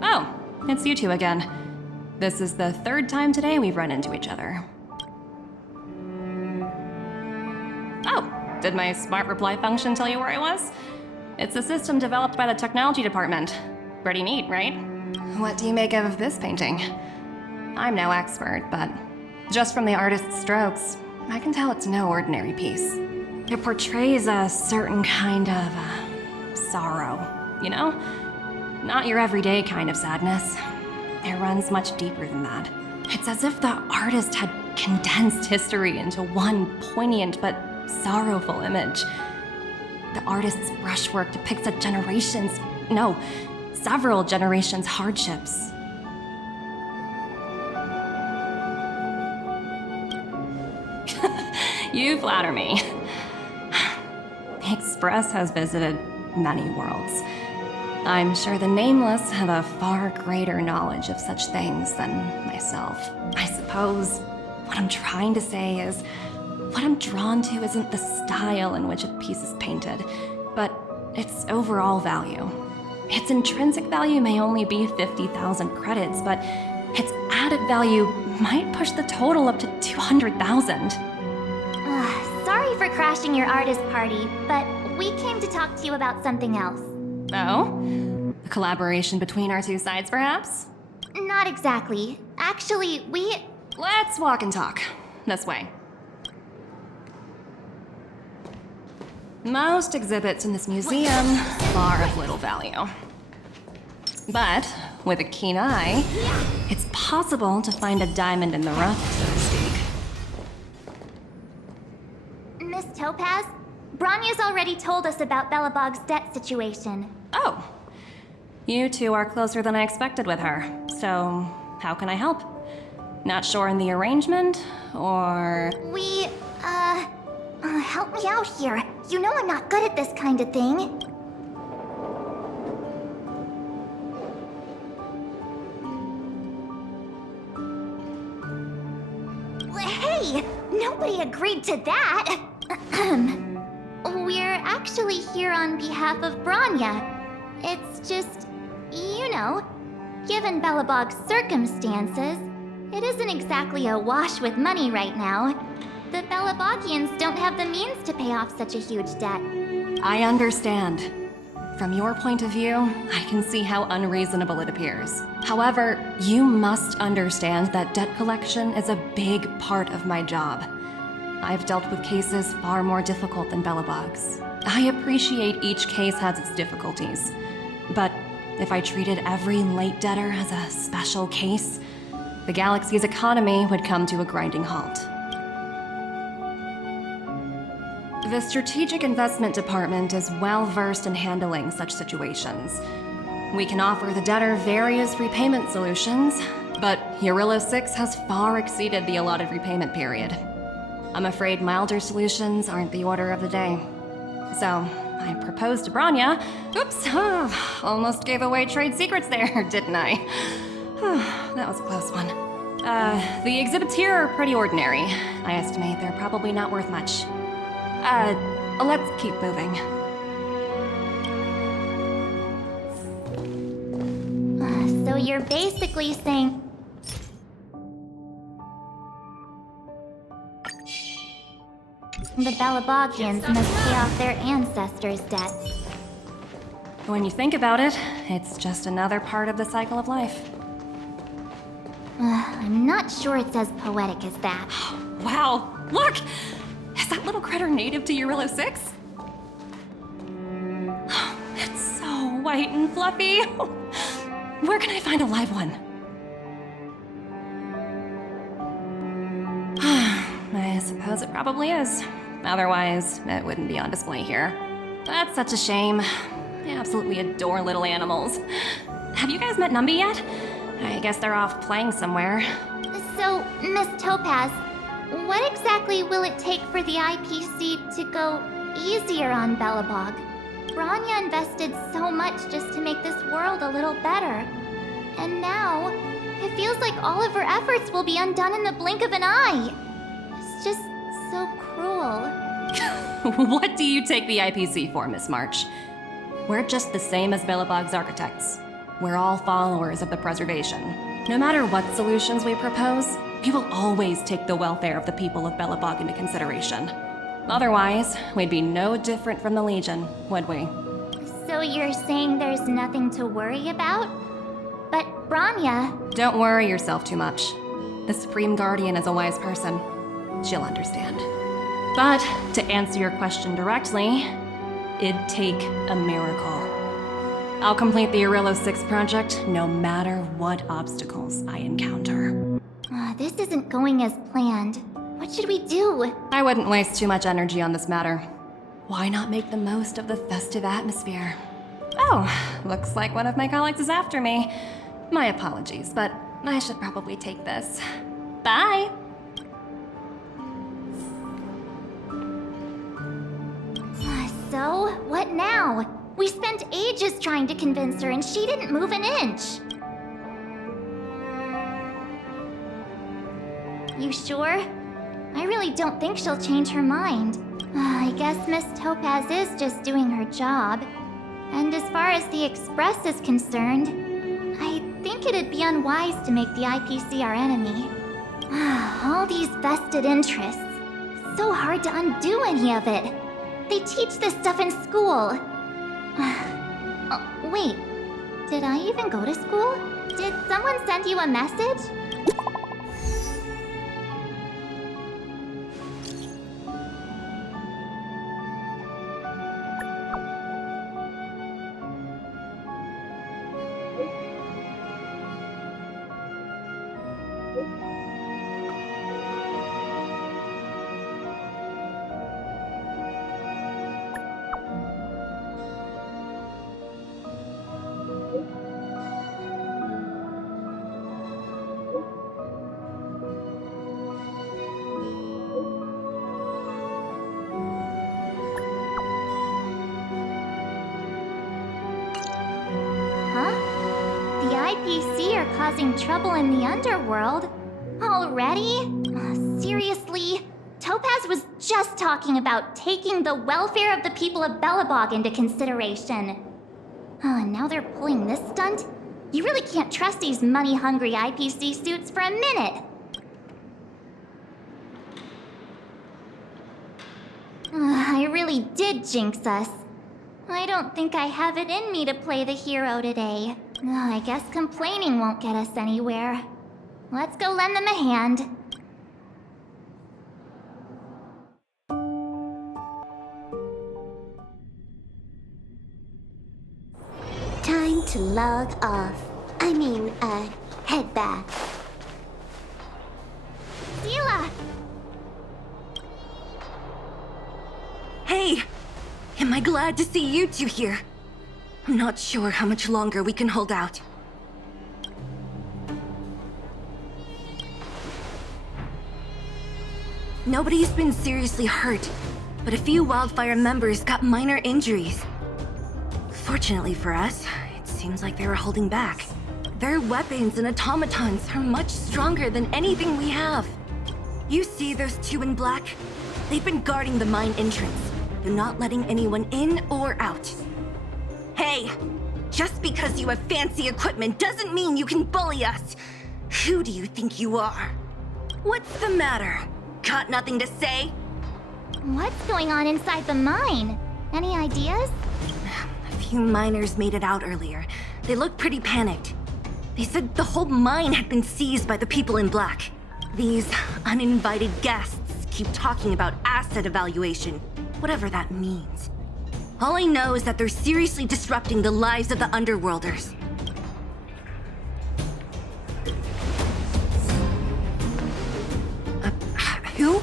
Oh, it's you two again. This is the third time today we've run into each other. Oh, did my smart reply function tell you where I was? It's a system developed by the technology department. Pretty neat, right? What do you make of this painting? I'm no expert, but just from the artist's strokes, I can tell it's no ordinary piece. It portrays a certain kind of sorrow, you know? Not your everyday kind of sadness. It runs much deeper than that. It's as if the artist had condensed history into one poignant but sorrowful image. The artist's brushwork depicts several generations' hardships. You flatter me. The Express has visited many worlds. I'm sure the Nameless have a far greater knowledge of such things than myself. I suppose what I'm trying to say is, what I'm drawn to isn't the style in which a piece is painted, but its overall value. Its intrinsic value may only be 50,000 credits, but its added value might push the total up to 200,000. Sorry for crashing your artist party, but we came to talk to you about something else. Oh? A collaboration between our two sides, perhaps? Not exactly. Actually, Let's walk and talk. This way. Most exhibits in this museum are of little value. But with a keen eye, it's possible to find a diamond in the rough, so to speak. Miss Topaz, Bronya's already told us about Belobog's debt situation. Oh. You two are closer than I expected with her. So, how can I help? Not sure in the arrangement, or... help me out here. You know I'm not good at this kind of thing. Hey! Nobody agreed to that! We're actually here on behalf of Bronya. It's just, you know, given Belobog's circumstances, it isn't exactly a wash with money right now. The Belobogians don't have the means to pay off such a huge debt. I understand. From your point of view, I can see how unreasonable it appears. However, you must understand that debt collection is a big part of my job. I've dealt with cases far more difficult than Belobog's. I appreciate each case has its difficulties. But if I treated every late debtor as a special case, the galaxy's economy would come to a grinding halt. The Strategic Investment Department is well versed in handling such situations. We can offer the debtor various repayment solutions, but Eurillo 6 has far exceeded the allotted repayment period. I'm afraid milder solutions aren't the order of the day. So, I proposed to Bronya. Oops, almost gave away trade secrets there, didn't I? That was a close one. The exhibits here are pretty ordinary. I estimate they're probably not worth much. Let's keep moving. So you're basically saying... the Belabogians must pay off their ancestors' debts. When you think about it, it's just another part of the cycle of life. I'm not sure it's as poetic as that. Wow, look! Is that little critter native to Eurillo 6? It's so white and fluffy. Where can I find a live one? I suppose it probably is. Otherwise, it wouldn't be on display here. That's such a shame. I absolutely adore little animals. Have you guys met Numby yet? I guess they're off playing somewhere. So, Miss Topaz, what exactly will it take for the IPC to go easier on Belobog? Bronya invested so much just to make this world a little better. And now, it feels like all of her efforts will be undone in the blink of an eye. It's just so cruel. What do you take the IPC for, Miss March? We're just the same as Belobog's architects. We're all followers of the preservation. No matter what solutions we propose, we will always take the welfare of the people of Belobog into consideration. Otherwise, we'd be no different from the Legion, would we? So you're saying there's nothing to worry about? But Bronya... Don't worry yourself too much. The Supreme Guardian is a wise person. She'll understand. But, to answer your question directly, it'd take a miracle. I'll complete the Eurillo 6 project no matter what obstacles I encounter. This isn't going as planned. What should we do? I wouldn't waste too much energy on this matter. Why not make the most of the festive atmosphere? Oh, looks like one of my colleagues is after me. My apologies, but I should probably take this. Bye! So, what now? We spent ages trying to convince her and she didn't move an inch. You sure? I really don't think she'll change her mind. I guess Miss Topaz is just doing her job. And as far as the Express is concerned, I think it'd be unwise to make the IPC our enemy. All these vested interests. So hard to undo any of it. They teach this stuff in school. Oh, wait. Did I even go to school? Did someone send you a message? IPC are causing trouble in the underworld. Already? Seriously? Topaz was just talking about taking the welfare of the people of Belobog into consideration. And now they're pulling this stunt? You really can't trust these money-hungry IPC suits for a minute. I really did jinx us. I don't think I have it in me to play the hero today. I guess complaining won't get us anywhere. Let's go lend them a hand. Time to log off. Head back. Sela! Hey! Am I glad to see you two here? I'm not sure how much longer we can hold out. Nobody's been seriously hurt, but a few Wildfire members got minor injuries. Fortunately for us, it seems like they were holding back. Their weapons and automatons are much stronger than anything we have. You see those two in black? They've been guarding the mine entrance. They're not letting anyone in or out. Hey! Just because you have fancy equipment doesn't mean you can bully us. Who do you think you are? What's the matter? Got nothing to say? What's going on inside the mine? Any ideas? A few miners made it out earlier. They looked pretty panicked. They said the whole mine had been seized by the people in black. These uninvited guests keep talking about asset evaluation, whatever that means. All I know is that they're seriously disrupting the lives of the Underworlders. Who?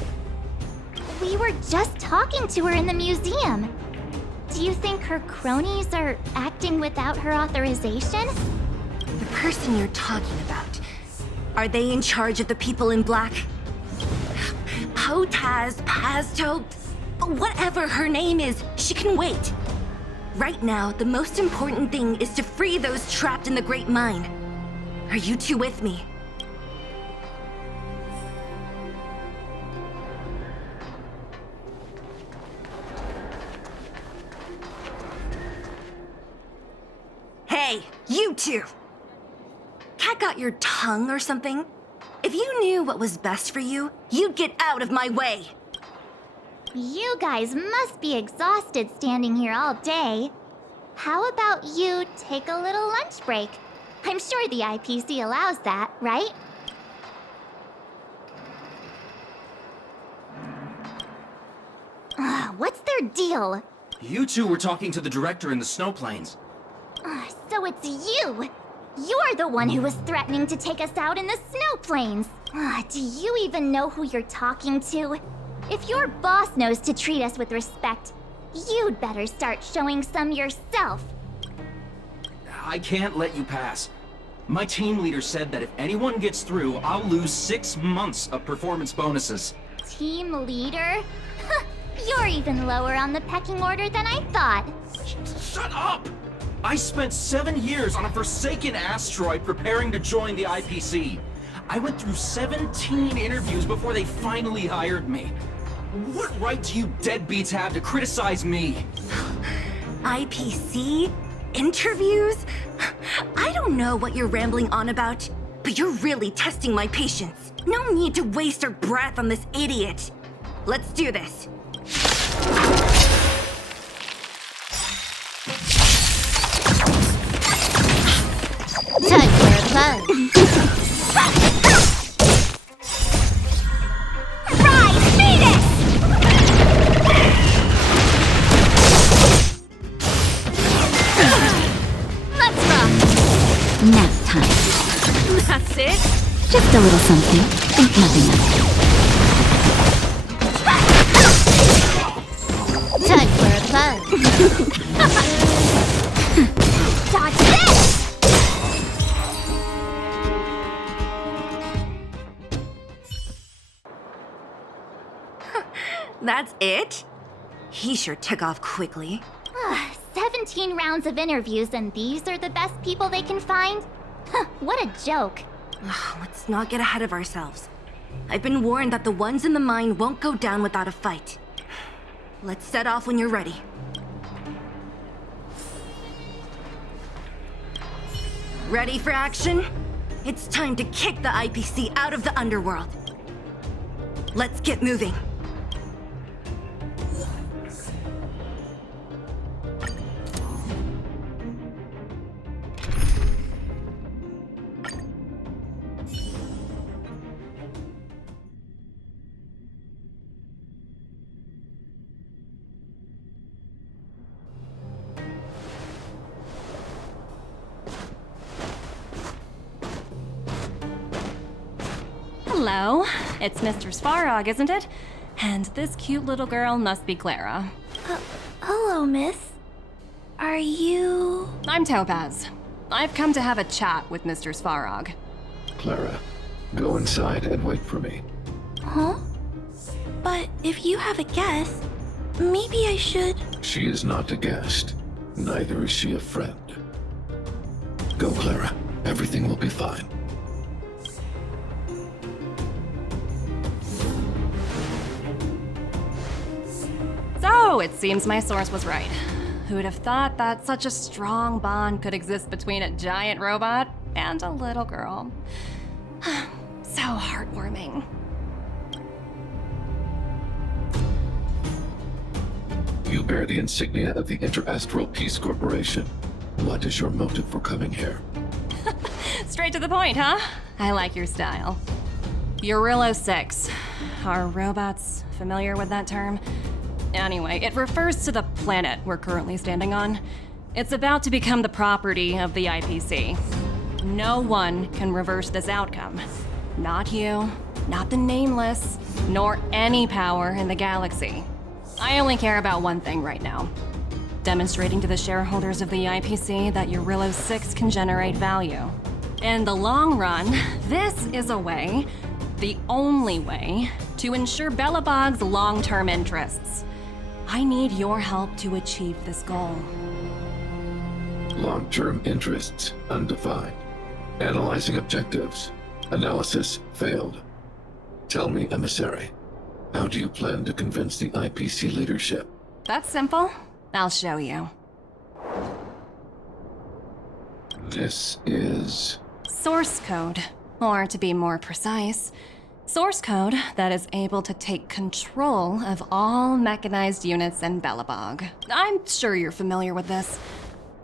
We were just talking to her in the museum. Do you think her cronies are acting without her authorization? The person you're talking about. Are they in charge of the people in black? Potaz, Pazto, whatever her name is, she can wait. Right now, the most important thing is to free those trapped in the Great Mine. Are you two with me? Hey, you two! Cat got your tongue or something? If you knew what was best for you, you'd get out of my way! You guys must be exhausted standing here all day. How about you take a little lunch break? I'm sure the IPC allows that, right? What's their deal? You two were talking to the director in the snowplains. So it's you! You're the one who was threatening to take us out in the snow plains! Do you even know who you're talking to? If your boss knows to treat us with respect, you'd better start showing some yourself. I can't let you pass. My team leader said that if anyone gets through, I'll lose 6 months of performance bonuses. Team leader? You're even lower on the pecking order than I thought. Shut up! I spent 7 years on a forsaken asteroid preparing to join the IPC. I went through 17 interviews before they finally hired me. What right do you deadbeats have to criticize me? IPC? Interviews? I don't know what you're rambling on about, but you're really testing my patience. No need to waste our breath on this idiot. Let's do this. Time for a plunge. Rise, Venus! Let's rock! Nap time. That's it? Just a little something. Think nothing of it. Time for a plunge. Dodge this! That's it? He sure took off quickly. 17 rounds of interviews and these are the best people they can find? What a joke. Let's not get ahead of ourselves. I've been warned that the ones in the mine won't go down without a fight. Let's set off when you're ready. Ready for action? It's time to kick the IPC out of the underworld. Let's get moving. Hello, it's Mr. Svarog, isn't it? And this cute little girl must be Clara. Hello, miss. Are you... I'm Topaz. I've come to have a chat with Mr. Svarog. Clara, go inside and wait for me. Huh? But if you have a guest, maybe I should... She is not a guest. Neither is she a friend. Go, Clara. Everything will be fine. So, it seems my source was right. Who'd have thought that such a strong bond could exist between a giant robot and a little girl? So heartwarming. You bear the insignia of the Interastral Peace Corporation. What is your motive for coming here? Straight to the point, huh? I like your style. Eurillo 6. Are robots familiar with that term? Anyway, it refers to the planet we're currently standing on. It's about to become the property of the IPC. No one can reverse this outcome. Not you, not the Nameless, nor any power in the galaxy. I only care about one thing right now. Demonstrating to the shareholders of the IPC that Eurillo 6 can generate value. In the long run, this is a way, the only way, to ensure Belobog's long-term interests. I need your help to achieve this goal. Long-term interests undefined. Analyzing objectives. Analysis failed. Tell me, Emissary, how do you plan to convince the IPC leadership? That's simple. I'll show you. This is... Source code, or to be more precise, source code that is able to take control of all mechanized units in Belobog. I'm sure you're familiar with this.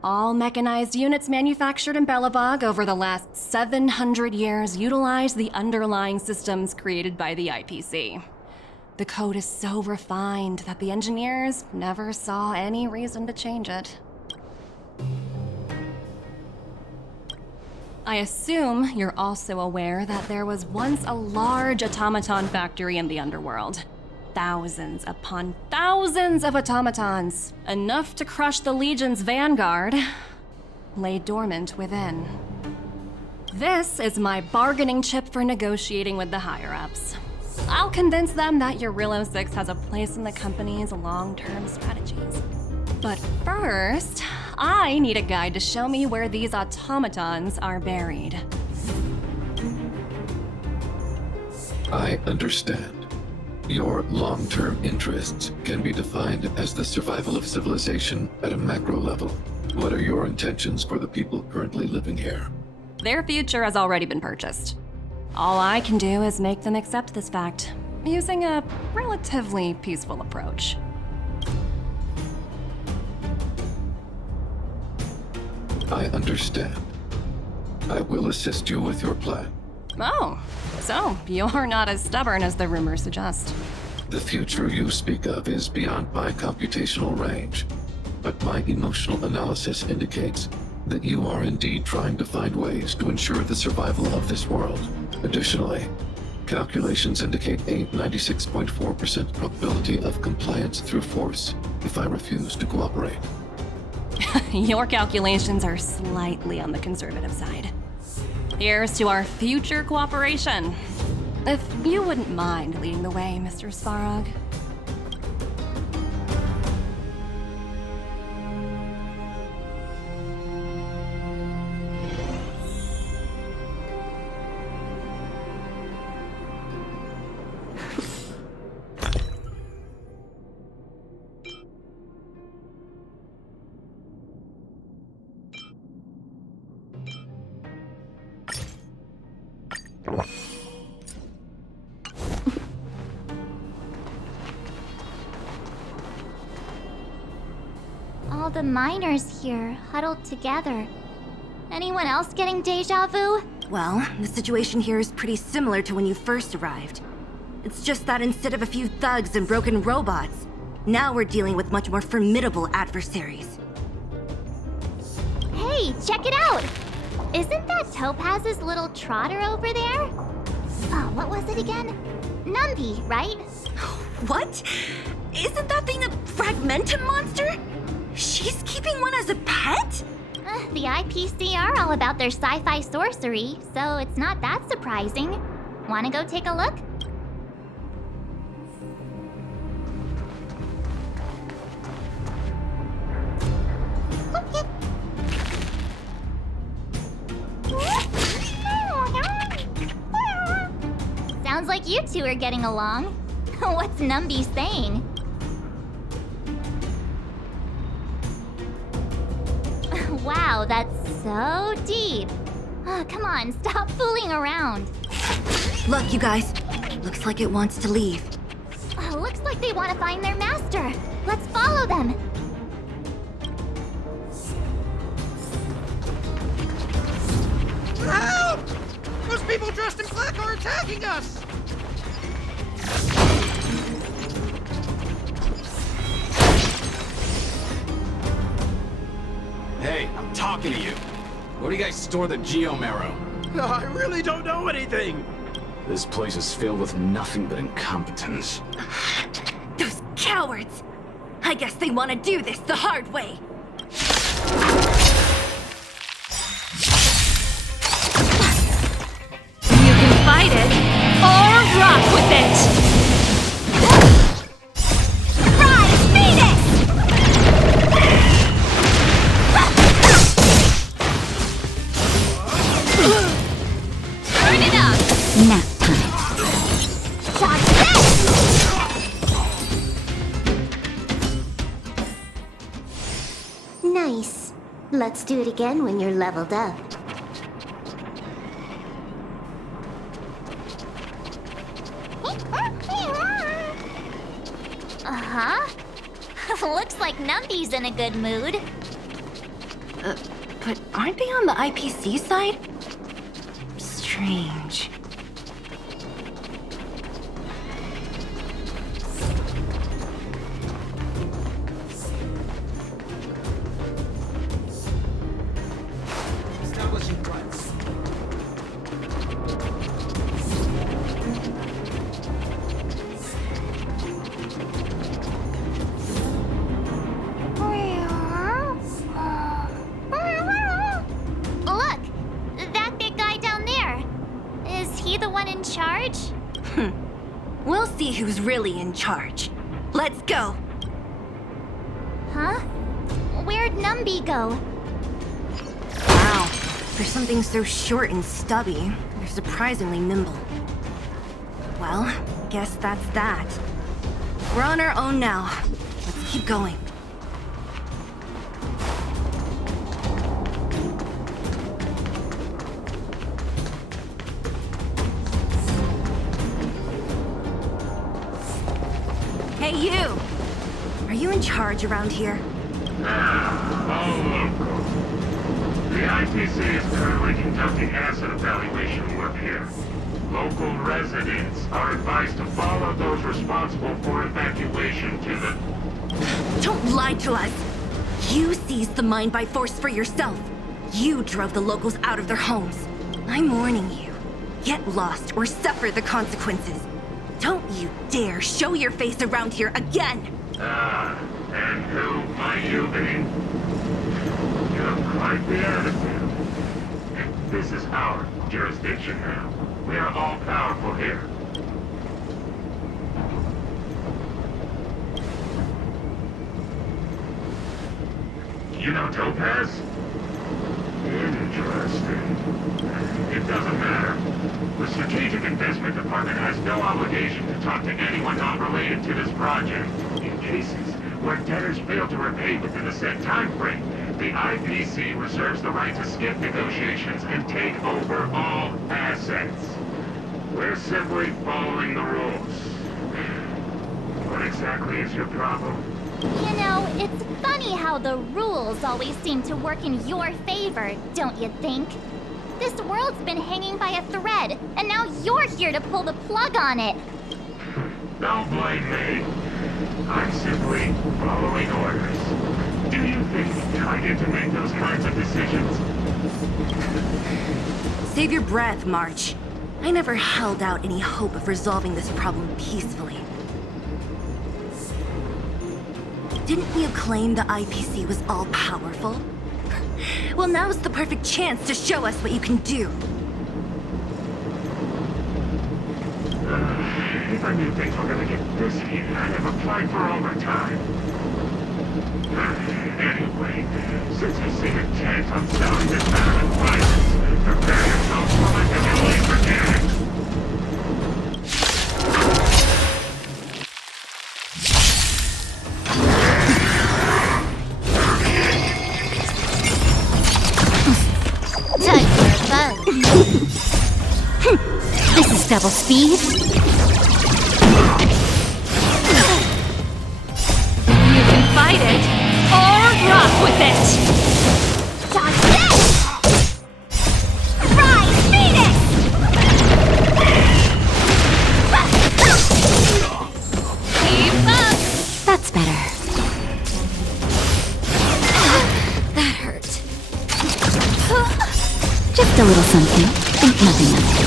All mechanized units manufactured in Belobog over the last 700 years utilize the underlying systems created by the IPC. The code is so refined that the engineers never saw any reason to change it. I assume you're also aware that there was once a large automaton factory in the underworld. Thousands upon thousands of automatons, enough to crush the Legion's vanguard, lay dormant within. This is my bargaining chip for negotiating with the higher-ups. I'll convince them that Eurillo 6 has a place in the company's long-term strategies. But first, I need a guide to show me where these automatons are buried. I understand. Your long-term interests can be defined as the survival of civilization at a macro level. What are your intentions for the people currently living here? Their future has already been purchased. All I can do is make them accept this fact, using a relatively peaceful approach. I understand. I will assist you with your plan. Oh, so you're not as stubborn as the rumors suggest. The future you speak of is beyond my computational range, but my emotional analysis indicates that you are indeed trying to find ways to ensure the survival of this world. Additionally, calculations indicate a 96.4% probability of compliance through force if I refuse to cooperate. Your calculations are slightly on the conservative side. Here's to our future cooperation. If you wouldn't mind leading the way, Mr. Svarog. All the miners here, huddled together. Anyone else getting deja vu? Well, the situation here is pretty similar to when you first arrived. It's just that instead of a few thugs and broken robots, now we're dealing with much more formidable adversaries. Hey, check it out! Isn't that Topaz's little trotter over there? Oh, what was it again? Numby, right? What? Isn't that thing a Fragmentum monster? She's keeping one as a pet? The IPC are all about their sci-fi sorcery, so it's not that surprising. Wanna go take a look? Sounds like you two are getting along. What's Numby saying? Wow, that's so deep. Oh, come on, stop fooling around. Look, you guys. Looks like it wants to leave. Looks like they want to find their master. Let's follow them. Help! Those people dressed in black are attacking us! Hey, I'm talking to you. Where do you guys store the Geomarrow? I really don't know anything. This place is filled with nothing but incompetence. Those cowards! I guess they want to do this the hard way. You can fight it, or rock with it! Rise, Phoenix! Turn it up! Nap time. Dodge this! Nice. Let's do it again when you're leveled up. Uh-huh. Looks like Numby's in a good mood. But aren't they on the IPC side? Strange. Establishing rights. Look! That big guy down there. Is he the one in charge? We'll see who's really in charge. Let's go. Huh? Where'd Numby go? Wow. For something so short and stubby, they're surprisingly nimble. Well, guess that's that. We're on our own now. Let's keep going. Hey, you! Are you in charge around here? All local. The IPC is currently conducting asset evaluation work here. Local residents are advised to follow those responsible for evacuation to the... Don't lie to us! You seized the mine by force for yourself. You drove the locals out of their homes. I'm warning you. Get lost or suffer the consequences. Don't you dare show your face around here again! And who might you be? You have quite the attitude. This is our jurisdiction now. We are all powerful here. You know Topaz? Interesting. It doesn't matter. The Strategic Investment Department has no obligation to talk to anyone not related to this project. In cases where debtors fail to repay within a set time frame, the IPC reserves the right to skip negotiations and take over all assets. We're simply following the rules. What exactly is your problem? You know, it's funny how the rules always seem to work in your favor, don't you think? This world's been hanging by a thread, and now you're here to pull the plug on it. Don't blame me. I'm simply following orders. Do you think I get to make those kinds of decisions? Save your breath, March. I never held out any hope of resolving this problem peacefully. Didn't you claim the IPC was all-powerful? Well, now's the perfect chance to show us what you can do. If I knew things were gonna get this heated, I'd have applied for overtime. Anyway, since you seem intent on selling this matter of violence, prepare yourself for my heavily forget. double speed. You can fight it, or rock with it! Dodge this! Rise, Phoenix! Keep up! That's better. That hurt. Just a little something. Think nothing of it.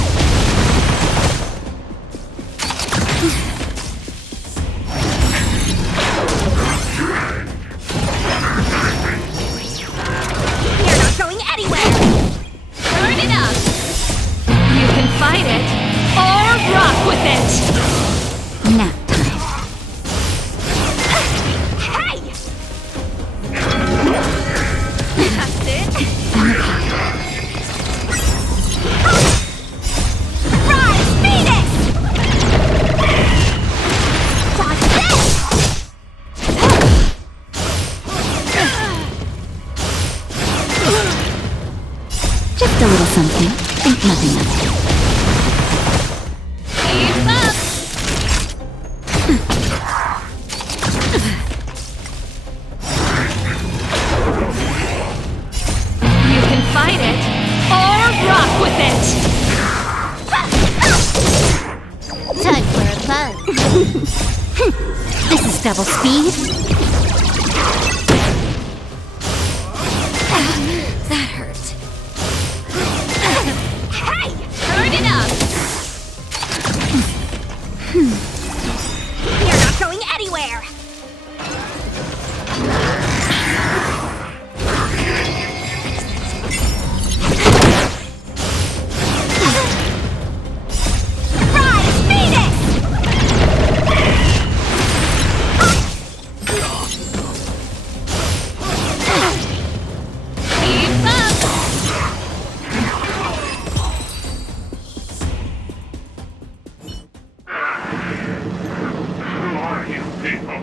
You're not going anywhere! Turn it up! You can fight it, or rock with it! Nap time. Hey! That's it! Rise, Phoenix! Dodge this! Just a little something. Think nothing of it. Keep up! You can fight it, or rock with it! Time for a buzz. This is double speed. That hurt. Hey! Turn it up! You're not going anywhere! Rise, Phoenix! Keep up! Who are you people?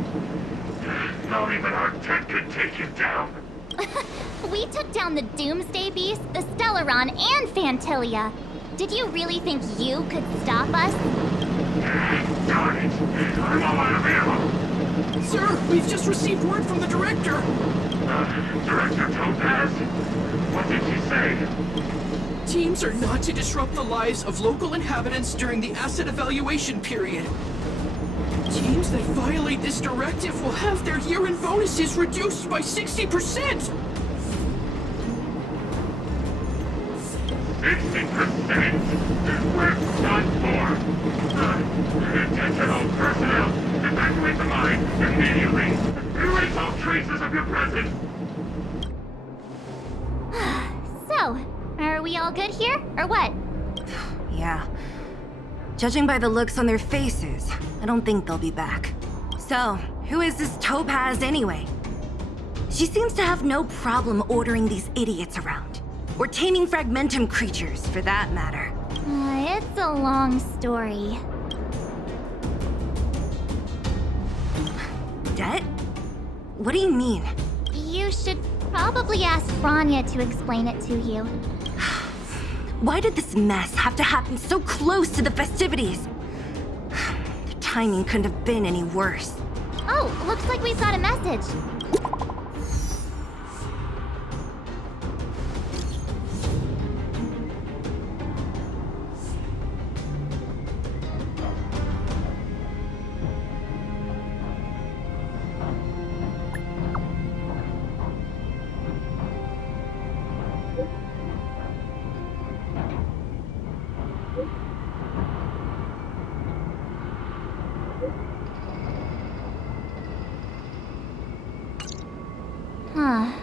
Not even our tent could take you down. We took down the Doomsday Beast, the Stellaron, and Fantilia. Did you really think you could stop us? Darn it! I'm all out of ammo. Sir, we've just received word from the director. Director Topaz? What did she say? Teams are not to disrupt the lives of local inhabitants during the asset evaluation period. Teams that violate this directive will have their year-end bonuses reduced by 60%! 60%? We're done for! Attention all personnel! Evacuate the mine immediately! Erase all traces of your presence! So, are we all good here, or what? Yeah. Judging by the looks on their faces, I don't think they'll be back. So, who is this Topaz anyway? She seems to have no problem ordering these idiots around. Or taming fragmentum creatures, for that matter. It's a long story. Det? What do you mean? You should probably ask Branya to explain it to you. Why did this mess have to happen so close to the festivities? The timing couldn't have been any worse. Oh, looks like we've got a message.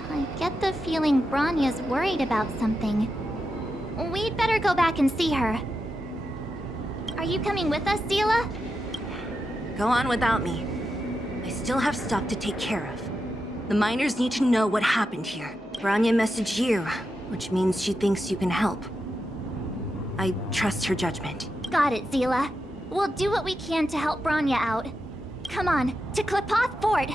I get the feeling Branya's worried about something. We'd better go back and see her. Are you coming with us, Zila? Go on without me. I still have stuff to take care of. The miners need to know what happened here. Branya messaged you, which means she thinks you can help. I trust her judgment. Got it, Zila. We'll do what we can to help Branya out. Come on, to Klipoth Fort!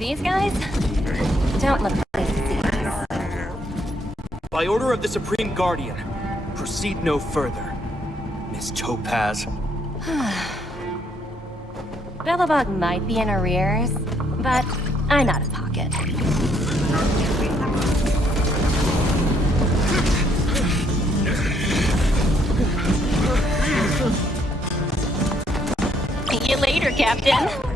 These guys don't look like thieves. By order of the Supreme Guardian, proceed no further, Miss Topaz. Bellabog might be in arrears, but I'm out of pocket. See you later, Captain.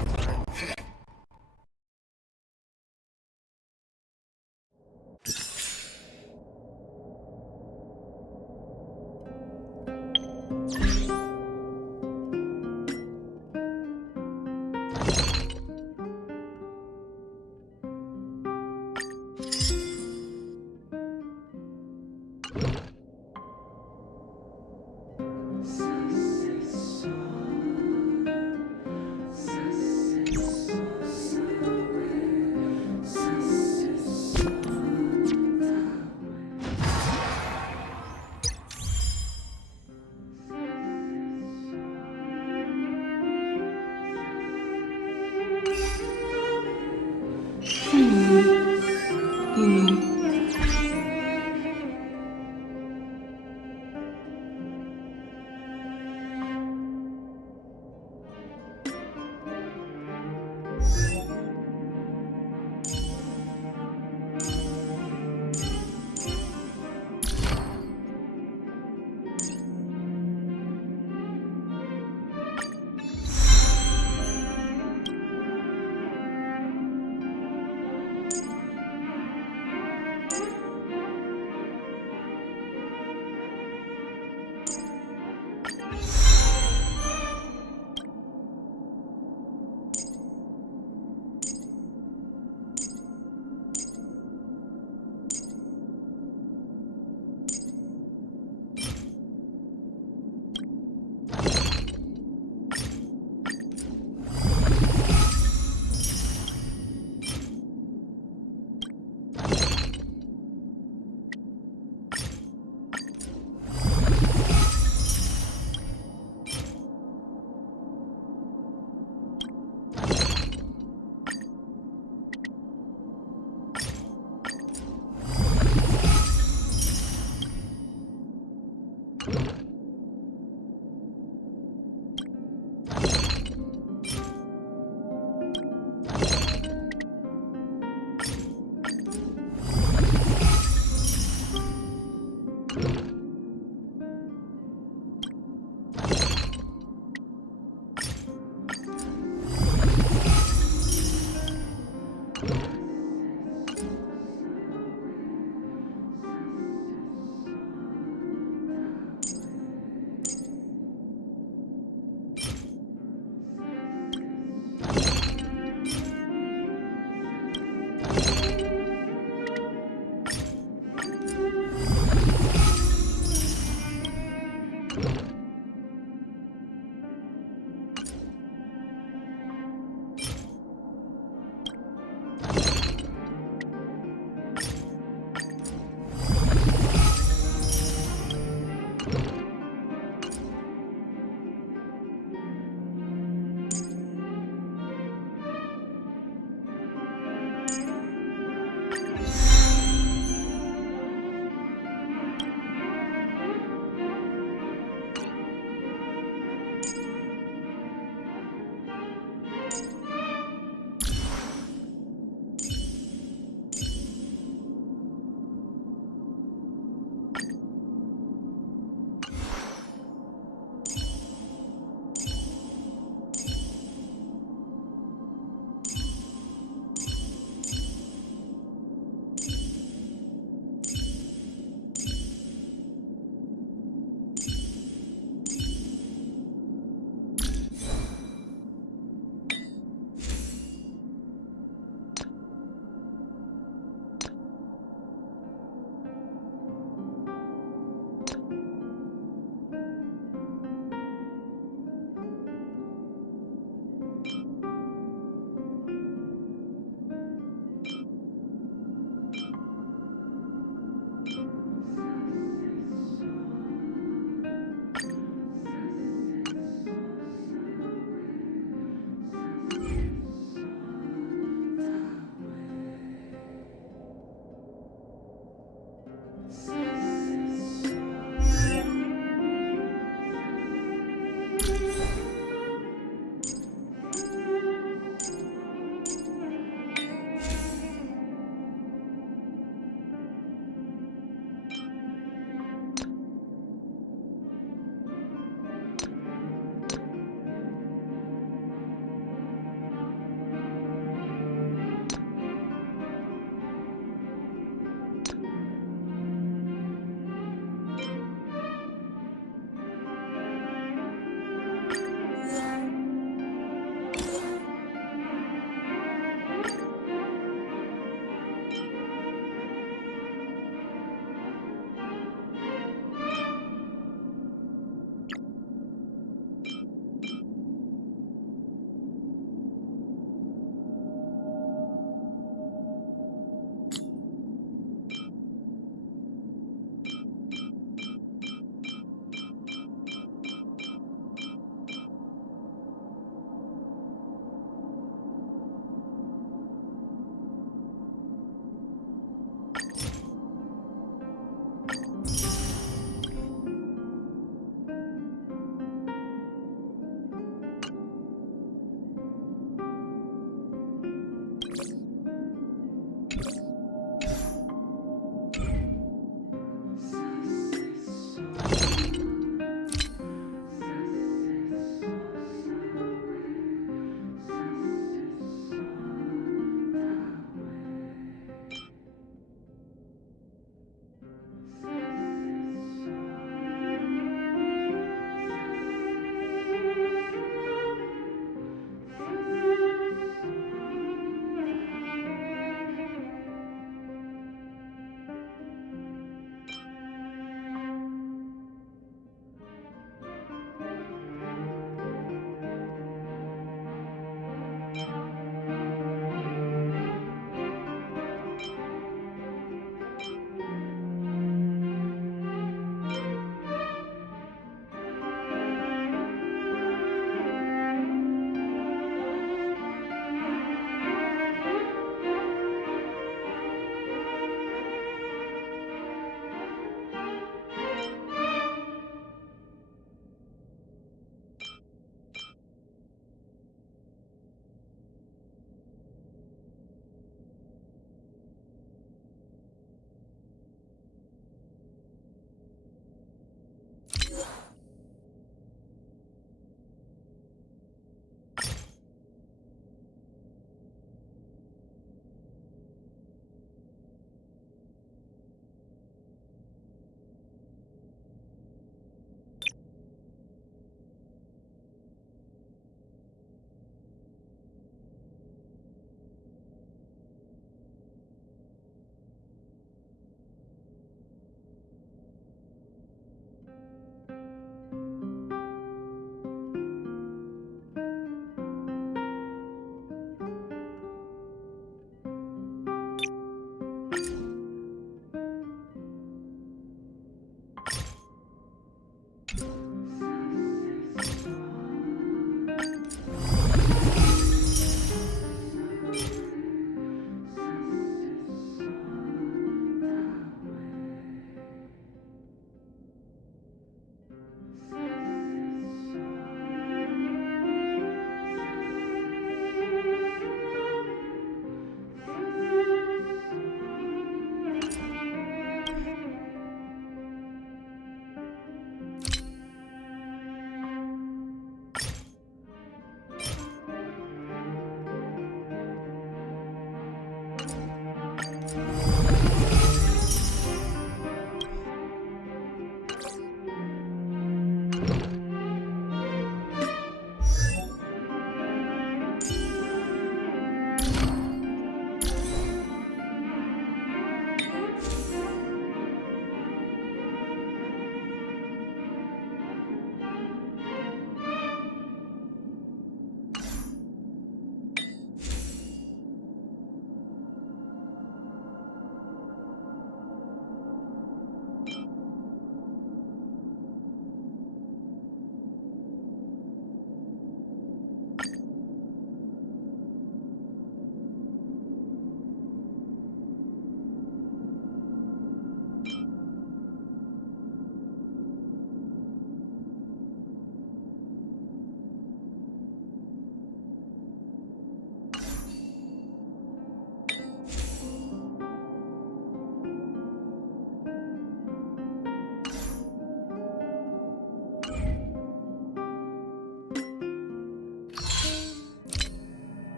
you